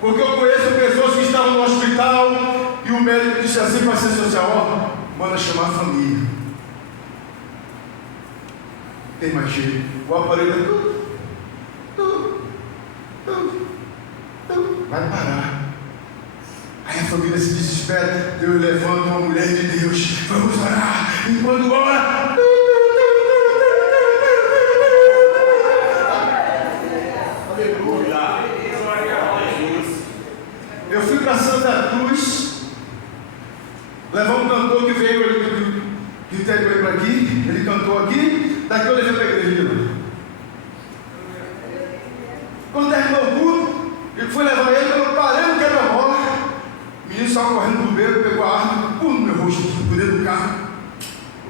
Porque eu conheço pessoas que estavam no hospital e o médico disse assim para a assistência social, ó, manda chamar a família. Tem mais jeito. O aparelho vai parar. Aí a família se desespera. Deus levanta uma mulher de Deus. Vamos orar. Enquanto ora, cemitério veio para aqui, ele cantou aqui, daqui eu levei para a igreja. Quando terminou o culto, eu fui levar ele, quando eu parei no quebra-mola, o menino saiu correndo do beco, pegou a arma, pum, no meu rosto, por dentro do carro.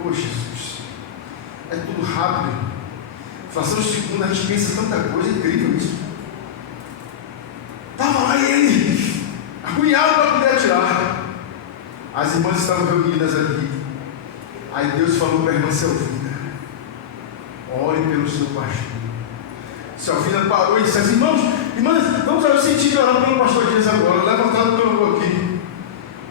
Ô Jesus, é tudo rápido. Fração de segundo, a gente pensa tanta coisa, é incrível isso. Estava lá ele, agoniado para poder atirar. As irmãs estavam reunidas aqui. Aí Deus falou para a irmã Selvina: ore pelo seu pastor. Selvina parou e disse: irmãs, vamos ver o sentido de orar pelo pastor Dias agora. Levantaram o clamor aqui.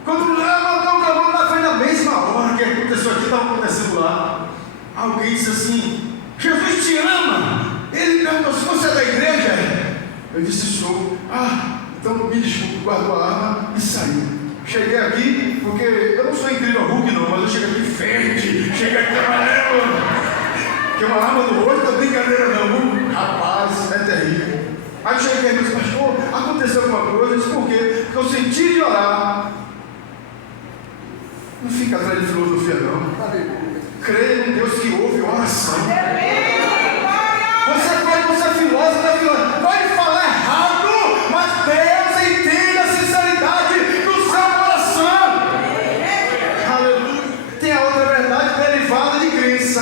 Quando levantou o clamor, lá foi na mesma hora que aconteceu aqui, estava acontecendo lá. Alguém disse assim: Jesus te ama. Ele perguntou: se você é da igreja? Eu disse: sou. Então me desculpe, guardou a arma e saiu. Cheguei aqui, porque eu não sou incrível Hulk não, mas eu cheguei aqui verde, cheguei aqui amarelo, que uma arma no olho, não é brincadeira não, rapaz, é terrível. Aí eu cheguei aqui e disse: pastor, aconteceu alguma coisa? Eu disse: por quê? Porque eu senti de orar. Não fica atrás de filosofia não. Creia em Deus que ouve oração. Você pode ser filósofo, pode falar errado, mas Deus entende a sinceridade do seu coração. Aleluia. Tem a outra verdade derivada de crença.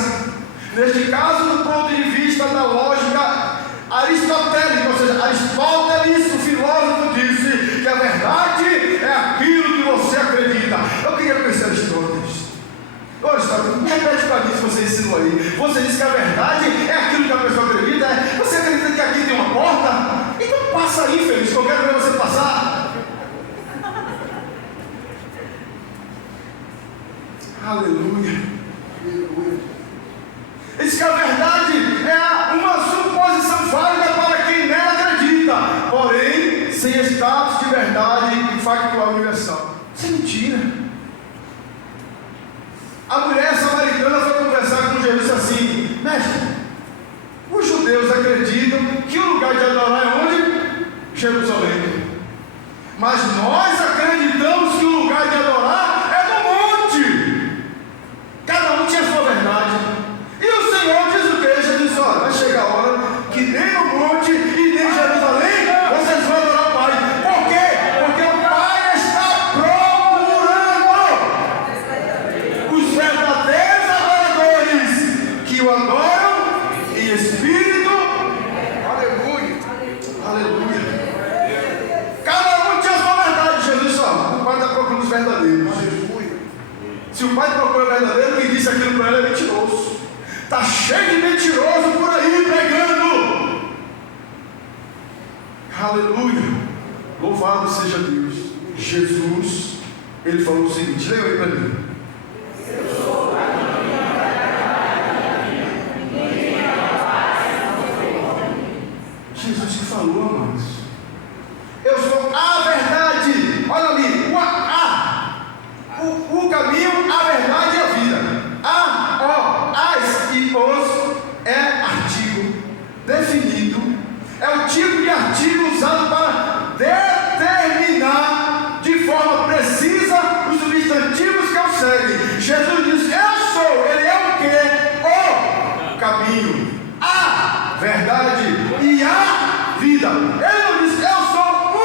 Neste caso, do ponto de vista da lógica aristotélica, ou seja, Aristóteles, o filósofo, disse que a verdade é aquilo que você acredita. Eu queria conhecer Aristóteles. Ô Aristóteles, me repete para mim se você ensinou aí. Você disse que a verdade é aquilo que a pessoa acredita. Você acredita que aqui tem uma porta? Então passa aí, infeliz, que eu quero ver você passar. Aleluia. Diz que a verdade é uma suposição válida para quem nela acredita, porém sem status de verdade e factual universal. Isso é mentira. A mulher samaritana foi conversar com Jesus assim: mestre, os judeus acreditam que o lugar de adorar é onde? Jerusalém. Mas nós acreditamos que o lugar de adorar é no monte. Cada um tinha a sua verdade. E o Senhor diz o que? Jesus disse: olha, vai chegar a hora que nem no monte e nem em Jerusalém vocês vão adorar o Pai. Por quê? Porque o Pai está procurando os verdadeiros adoradores que o adoram em espírito. Aleluia. Aleluia. Cada um tinha a sua verdade. Jesus disse: o Pai está procurando os verdadeiros. Aleluia. Se o Pai procura o verdadeiro, quem disse aquilo para ele é mentiroso. Está cheio de mentiroso por aí pregando. Aleluia. Louvado seja Deus. Jesus, ele falou o seguinte: leia aí para mim. Jesus que falou, amados. Eu sou a verdade. Olha ali, o caminho, a verdade e a vida. As e os é artigo definido. É o tipo de artigo usado para determinar de forma precisa os substantivos que o seguem. Jesus disse: eu sou. Ele é o quê? O caminho, a verdade e a vida. Ele não disse: eu sou um.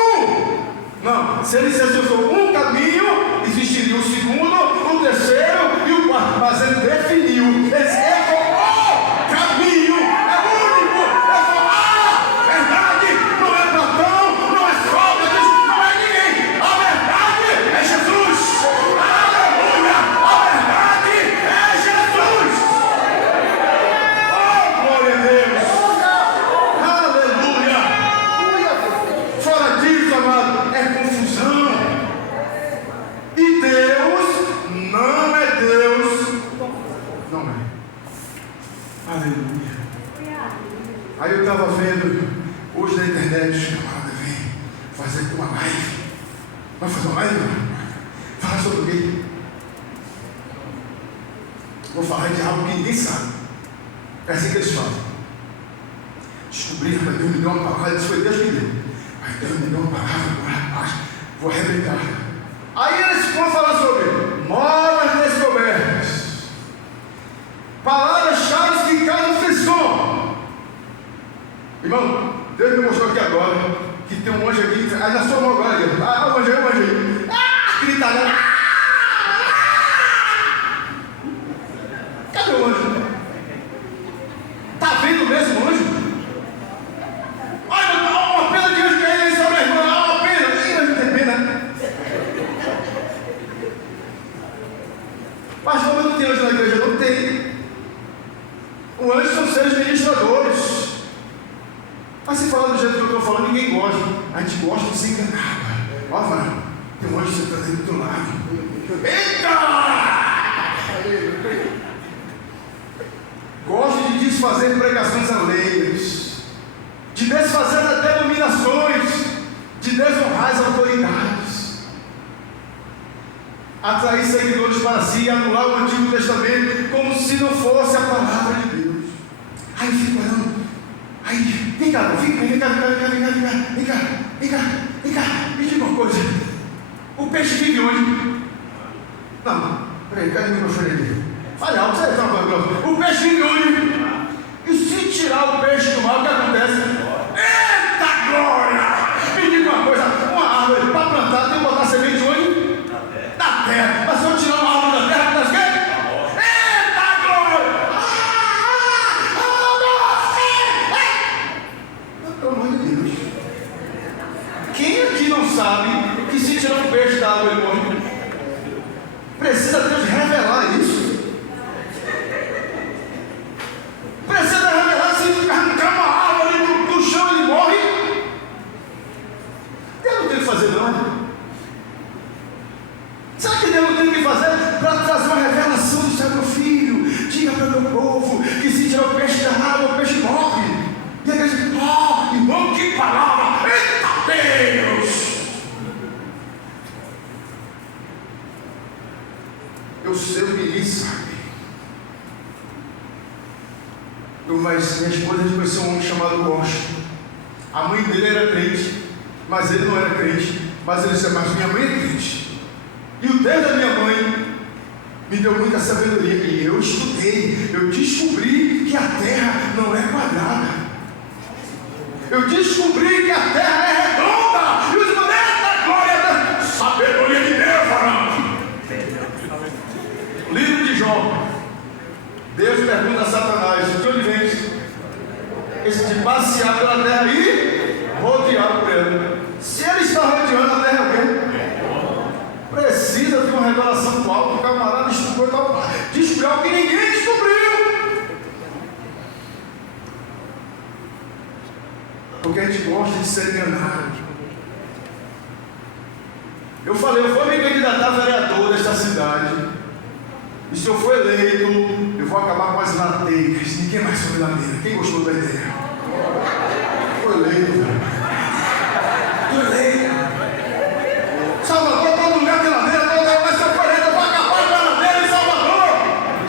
Não, se ele dissesse: eu sou um caminho, existiria o segundo, o terceiro e o quarto. Mas ele definiu. Ele disse: eu sou o caminho, é único. Eu sou a verdade. Não é Platão, não é Sócrates, não é ninguém. A verdade é Jesus. Aleluia. A verdade é Jesus. Oh, glória a Deus. Aleluia. Fora disso, amado, é confusão. E Deus não é Deus. Não é. Aleluia. Aí eu estava vendo hoje na internet, chamada, vem fazer uma live. Vai fazer uma live? Falar sobre o quê? Vou falar de algo que ninguém sabe. É assim que eles falam. Descobri, Deus me deu uma palavra. Isso foi Deus que me deu. Aí Deus me deu uma palavra, vou arrebentar. Aí eles vão falar sobre novas descobertas. Irmão, Deus me mostrou aqui agora que tem um anjo aqui, aí na sua mão agora, Deus. Ah, o anjo aí. Gritaria. Cadê o anjo? Tá vendo mesmo o anjo? Olha, uma pena de anjo caindo aí sobre a irmã. Uma pena. Ih, mas não tem pena. Pastor, mas não tem anjo na igreja? Não tem. Os anjos são seres ministradores. Mas se falar do jeito que eu estou falando, ninguém gosta. A gente gosta de se enganar. Ó, mano, tem um anjo sentado aí do teu lado. Eita! Gosta de desfazer pregações alheias, de desfazer até denominações, de desonrar as autoridades, atrair seguidores para si e anular o Antigo Testamento como se não fosse a palavra de Deus. Aí fica olhando. Aí, vem cá, vem cá, me diga uma coisa. O peixe vive onde? Não, peraí, cadê o microfone aqui? Fale alto, você está falando. O peixe vive onde? E se tirar o peixe do mar, o que acontece? Eita glória! Me diga uma coisa, uma árvore para plantar tem que botar semente onde? Na terra. Mas se eu tirar uma árvore da terra, acontece o quê? Eita glória! Pelo amor de Deus. Quem aqui não sabe que se tirar um peixe da água ele morre? Precisa Deus revelar isso. Precisa revelar se arrancar uma árvore do chão ele morre. Deus não tem o que fazer não. Será que Deus não tem o que fazer para trazer uma revelação do céu? Meu filho, diga para o meu povo que se tirar o peixe da água, o peixe morre. E a igreja diz, oh, irmão, que palavra! Eita Deus! Eu sei o que ele sabe. Minha esposa conheceu um homem chamado Washington. A mãe dele era crente, mas ele não era crente. Mas ele disse, mas minha mãe é crente. E o Deus da minha mãe me deu muita sabedoria. E eu estudei, eu descobri que a terra não é quadrada. Eu descobri que a terra é redonda. E os modelos da glória da sabedoria de Deus, varão. Livro de Jó. Deus pergunta a Satanás, de onde vens? Esse de passear pela terra e rodear por ela. Se ele está rodeando a terra, o quê? Precisa de uma revelação do alto. O camarada descobriu algo que ninguém descobriu. Porque a gente gosta de ser enganado. Eu falei, eu vou me candidatar a vereador desta cidade. E se eu for eleito, eu vou acabar com as ladeiras. Ninguém mais sobe ladeira. Quem gostou da ideia? Foi eleito. Foi eleito. Salvador, todo lugar tem ladeira, todo lugar vai ser eleito. Eu vou acabar com a ladeira em Salvador.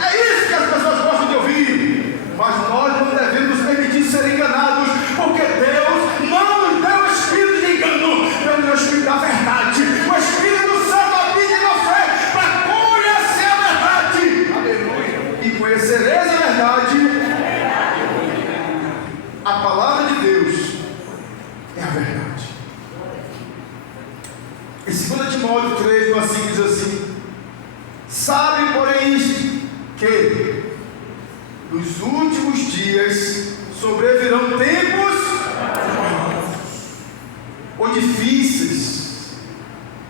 É isso que as pessoas gostam de ouvir. Mas nós não devemos nos permitir ser enganados, porque Deus não nos deu o espírito de engano, Deus nos deu o espírito da verdade. O Espírito Santo habita em você para conhecer a verdade. Aleluia. E conhecereis a verdade. A palavra de Deus é a verdade. Em 2 Timóteo 3, no 5 diz assim: sabe, porém, isto, que nos últimos dias sobrevirão tempos ou difíceis,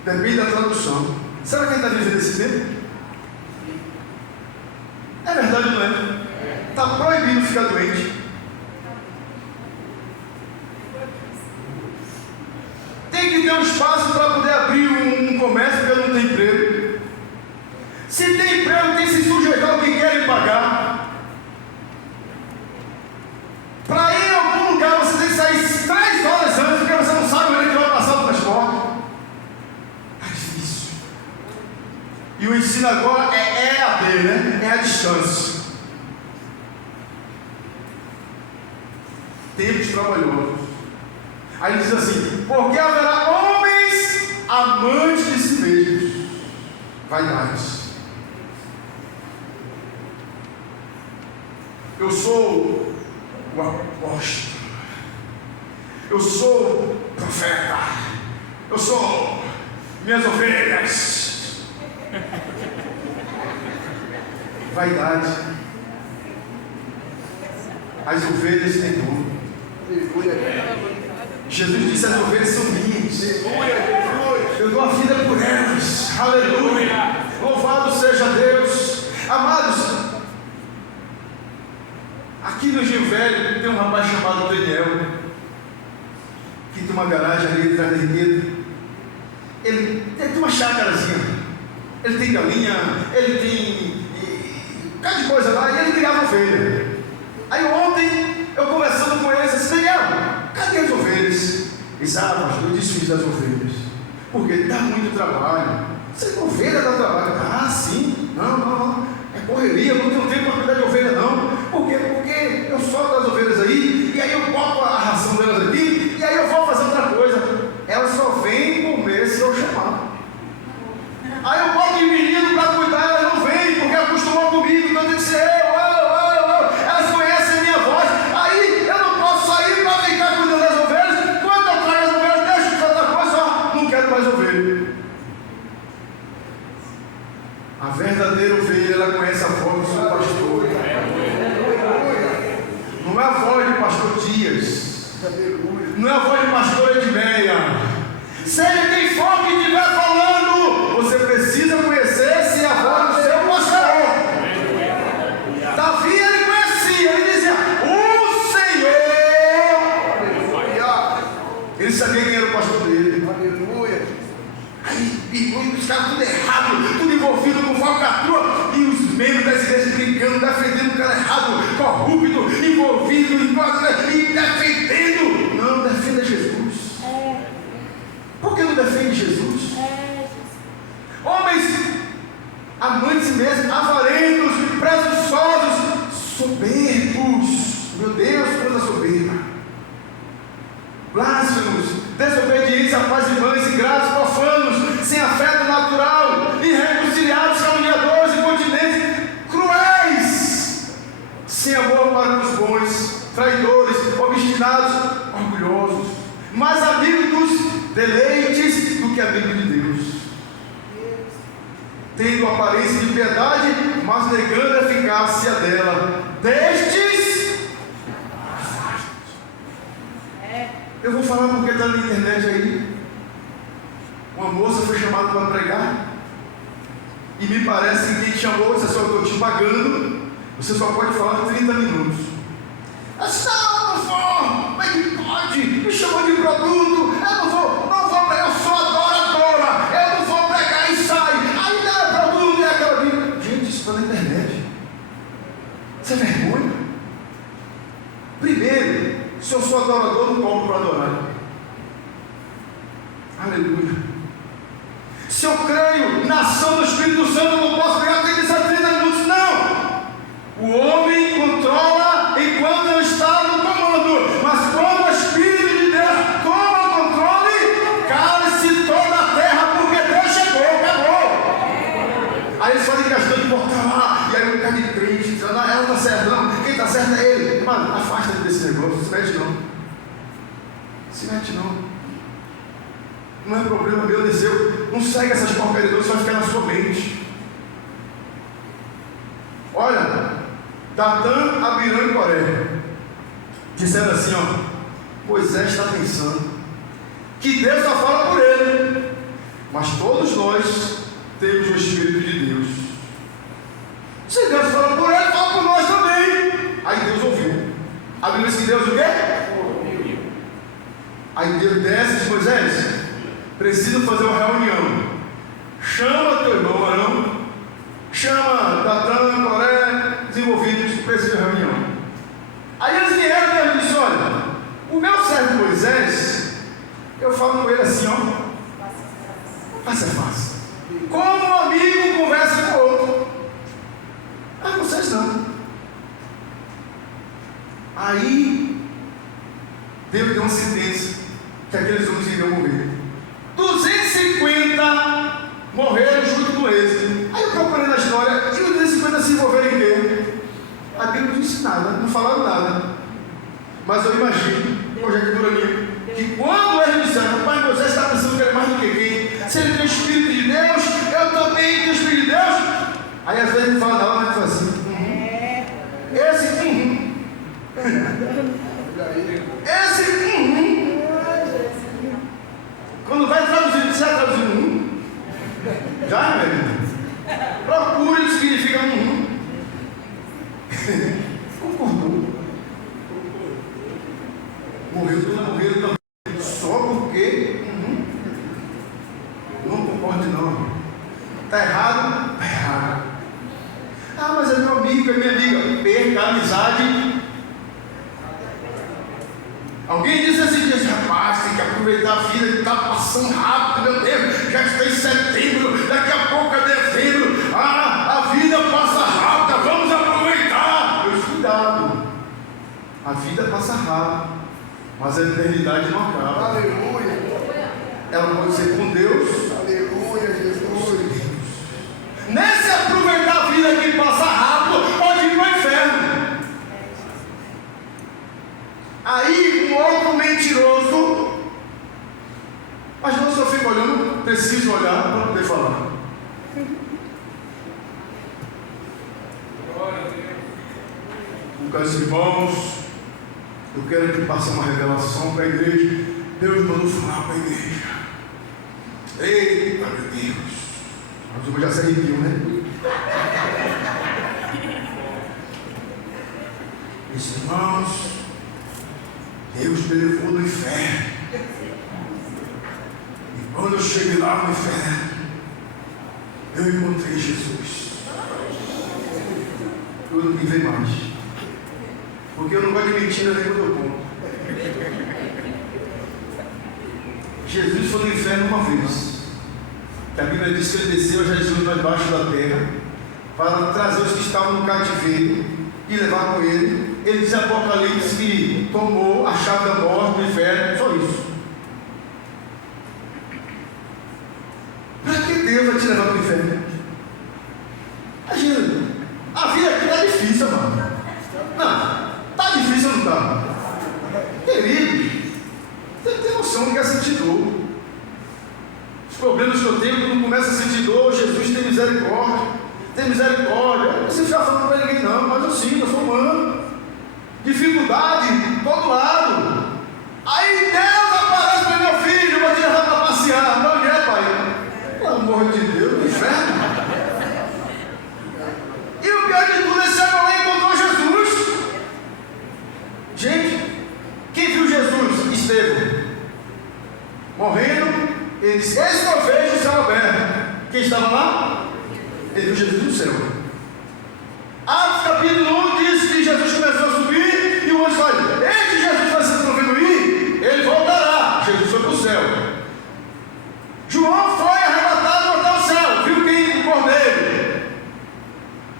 depende da tradução. Será que a gente está vivendo esse tempo? É verdade ou não é? Está proibido ficar doente. Tem que ter um espaço para poder abrir um comércio, porque não tem emprego. Se tem emprego, tem que se sujeitar ao que querem pagar. Para ir a algum lugar, você tem que sair 3 horas antes, porque você não sabe onde é que vai passar o transporte. É difícil. E o ensino agora é EAD, né? É a distância. Tempos trabalhosos. Aí diz assim: porque haverá homens amantes de si mesmos, vaidades. Eu sou o apóstolo, Eu sou profeta. Eu sou minhas ovelhas. Vaidade. As ovelhas têm dono. Jesus disse: as ovelhas são minhas. Eu dou a vida por elas. Aleluia. Louvado seja Deus. Amados, aqui no Rio Velho tem um rapaz chamado Daniel, que tem uma garagem ali atrás da igreja. Ele tem uma chácarazinha. Ele tem galinha, ele tem cada coisa lá, e ele criava ovelha. Aí ontem, eu conversando com ele, eu disse: Daniel, cadê as ovelhas? Ele disse: ah, pastor, eu desfiz das ovelhas, porque dá muito trabalho. Você ovelha dá trabalho? Ah, sim. Não. É correria, não tenho tempo para cuidar de ovelha, não. Por quê? Porque eu solto as ovelhas aí, e aí eu boto a ração delas aqui, e aí eu vou fazer outra coisa. Elas só vêm comer se eu chamar. Aí eu boto de menino para cuidar, elas não vêm, porque acostumam comigo, então tem que ser eu. Elas conhecem a minha voz. Aí eu não posso sair para ficar cuidando das ovelhas. Quando eu trago as ovelhas, deixa de outra coisa, ó, não quero mais ovelha. A verdadeira ovelha, ela conhece a voz do seu pastor. Não é a voz do pastor Dias, não é a voz do pastor Edmeia. Seja quem for que estiver falando, você precisa conhecer se é a voz do seu pastor. Davi, ele conhecia, ele dizia: o Senhor. Ele sabia quem era o pastor dele. Aleluia. Aí, os caras tudo errado, tudo envolvido com falcatrua, e os membros das igrejas brincando, defendendo o cara errado, corrupto, envolvido, e defendendo. Não, defenda Jesus. Por que não defende Jesus? Homens amantes mesmo, avarentos, presunçosos, soberbos. Meu Deus, quanta soberba. Blasfemos, desobedientes a pais e mães, ingratos, profanos, sem afeto natural, irreconciliados, caluniadores, incontinentes, cruéis, sem amor para os bons, traidores, obstinados, orgulhosos, mais amigos dos deleites do que amigos de Deus, tendo aparência de piedade, mas negando a eficácia dela. Destes, eu vou falar porque está na internet aí. Uma moça foi chamada para pregar, e me parece que quem te chamou disse: eu estou te pagando, você só pode falar 30 minutos. Ela disse: não vou, mas que pode? Me chamou de produto, eu não vou pregar, eu sou adoradora, eu não vou pregar e sai. Aí não é produto, é aquela vida. Gente, isso está na internet. Isso é vergonha. Primeiro, se eu sou adorador, não compro para adorar. Aleluia. Se eu creio na ação do Espírito Santo, eu não posso pregar 30 minutos, não. O homem controla enquanto não está no comando, mas quando o Espírito de Deus toma o controle, cale-se toda a terra, porque Deus chegou, acabou. Aí eles fazem questão de voltar lá, e aí o cara de crente diz: não, ela está certa, não, quem está certo é ele. Mano, afasta desse negócio, não se mete não. Se mete não. Não é problema meu nem seu. Não segue essas porcarias, não, isso vai ficar na sua mente. Olha, Datã, Abiram e Coré disseram assim: ó, Moisés está pensando que Deus só fala por ele, mas todos nós temos o Espírito de Deus. Se Deus fala por ele, fala por nós também. Aí Deus ouviu. A Bíblia diz que Deus o quê? Aí Deus desce e diz: Moisés, preciso fazer uma reunião. Chama teu irmão Arão, chama Datã, Coré, desenvolvidos, preciso de reunião. Aí eles vieram e ele disse: olha, o meu servo Moisés, eu falo com ele assim, ó, face a face, como um amigo conversa com o outro. Ah, vocês não. Aí Deus deu uma sentença que aqueles homens iriam morrer. 250 morreram junto com eles. Aí eu procurei na história, e os 250 se envolveram em quê? A Bíblia não disse nada, não falaram nada. Mas eu imagino, conjectura minha, que quando eles disseram, pai, Moisés está pensando que ele é mais do que quem? Se ele tem o Espírito de Deus, eu também tenho o Espírito de Deus. Aí às vezes ele fala na hora, ele fala assim, esse quando vai traduzir, você já traduziu já, velho? Procure o que significa concordou. Morreu também. Só porque não concorde não. Está errado? Está errado. Ah, mas é meu amigo, é minha amiga. Perca a amizade. Alguém disse assim, rapaz, tem que aproveitar a vida, que está passando rápido, meu Deus, já está em setembro, daqui a pouco é dezembro, a vida passa rápida, vamos aproveitar. Deus, cuidado, a vida passa rápido, mas a eternidade não acaba. Aleluia. Ela pode ser com Deus. Aleluia, Jesus. Nesse aproveitar a vida que passa rápido, pode ir para o inferno. Aí um outro mentiroso, mas não só fica olhando, preciso olhar para poder falar. Meus irmãos, eu quero que passe uma revelação para a igreja. Deus mandou falar para a igreja. Eita, meu Deus, mas eu já se arrepiou, né? Meus irmãos, Deus me levou no inferno. E quando eu cheguei lá no inferno, eu encontrei Jesus. Eu não quis ver mais, porque eu não gosto de mentira nem quando eu conto. Jesus foi no inferno uma vez. A Bíblia diz que ele desceu a Jesus mais baixo da terra para trazer os que estavam no cativeiro e levar com ele. Ele diz em Apocalipse que tomou a chave da morte do inferno, só isso. Para que Deus vai te levar para o inferno? Imagina, a vida aqui está difícil, mano. Não, está difícil ou não está? Querido, você tem noção do que é sentir dor. Os problemas que eu tenho, quando começa a sentir dor, Jesus tem misericórdia. Tem misericórdia. Não precisa ficar falando para ninguém, não, mas eu sinto, eu sou humano. Dificuldade, todo lado. Aí Deus aparece para meu filho, eu vou te levar para passear. Não é, pai? Pelo amor de Deus, no inferno. E o pior de tudo, esse homem lá encontrou Jesus. Gente, quem viu Jesus? Estevão. Morrendo, ele disse, esse que eu vejo o céu aberto. Quem estava lá? Ele viu Jesus no céu. Atos capítulo 1 diz que Jesus começou a subir e o anjo fala, este Jesus vai ser promovido ir, ele voltará. Jesus foi para o céu. João foi arrebatado até o céu, viu quem? O cordeiro.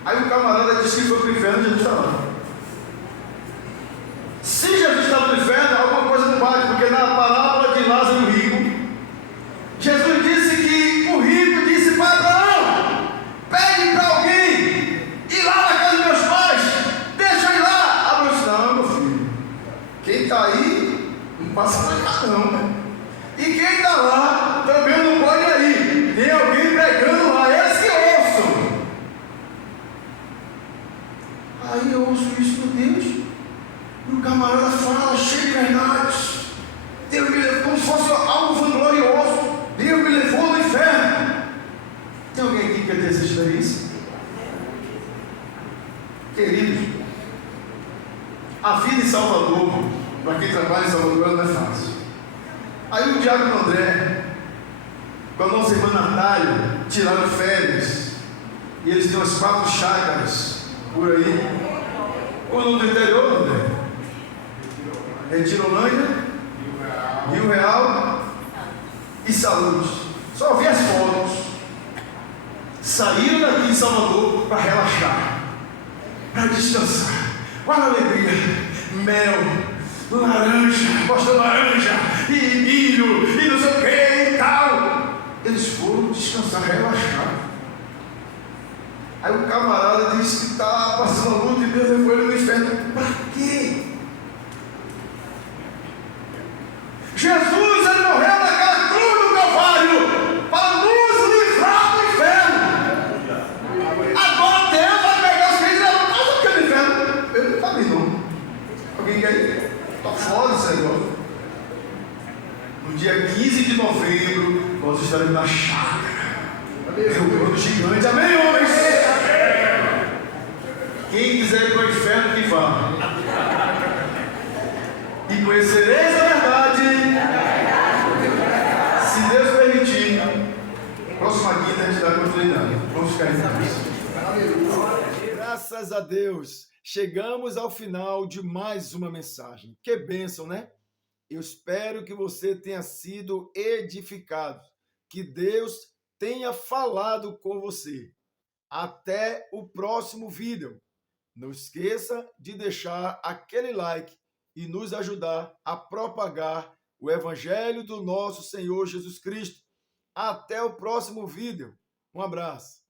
Aí o camarada disse que foi para o inferno e Jesus está lá. Se Jesus estava no inferno, alguma coisa não bate, porque na parábola de Lázaro e o rico, Jesus disse que o rico disse para Abraão, pede para alguém ir lá na casa dos meus pais, deixa eu ir lá. Abraão disse, não, meu filho, quem está aí não passa para cá não, né? E quem está lá também não pode ir, tem alguém pregando lá, esse que eu ouço. Aí eu ouço isso do Deus, e o camarada fala, cheio de verdades, Deus me levou, como se fosse algo vanglorioso, Deus me levou no inferno. Tem alguém aqui que quer ter essa experiência? Queridos, a vida em Salvador, para quem trabalha em Salvador, ela não é fácil. Aí o diácono André, com a nossa irmã Natália, tiraram férias, e eles têm umas 4 chácaras por aí. Qual é o nome do interior, André? Retirolândia, Rio Real e Saúde. Só vi as fotos. Saíram daqui de Salvador para relaxar, para descansar, com alegria, mel, laranja, pastor laranja, e milho, e não sei o que e tal. Eles foram descansar, relaxar. Aí o camarada disse que está passando a luta e Deus levou ele no inferno. Para quê? Jesus Alguém quer ir? Está fora esse negócio. No dia 15 de novembro, nós estaremos na chácara. Reunião gigante. Amém, homens? Quem quiser ir para o inferno, que vá. E conhecereis a verdade. Se Deus permitir, próxima quinta a gente dá continuidade. Vamos ficar em Graças a Deus, chegamos ao final de mais uma mensagem. Que bênção, né? Eu espero que você tenha sido edificado, que Deus tenha falado com você. Até o próximo vídeo. Não esqueça de deixar aquele like e nos ajudar a propagar o Evangelho do nosso Senhor Jesus Cristo. Até o próximo vídeo. Um abraço.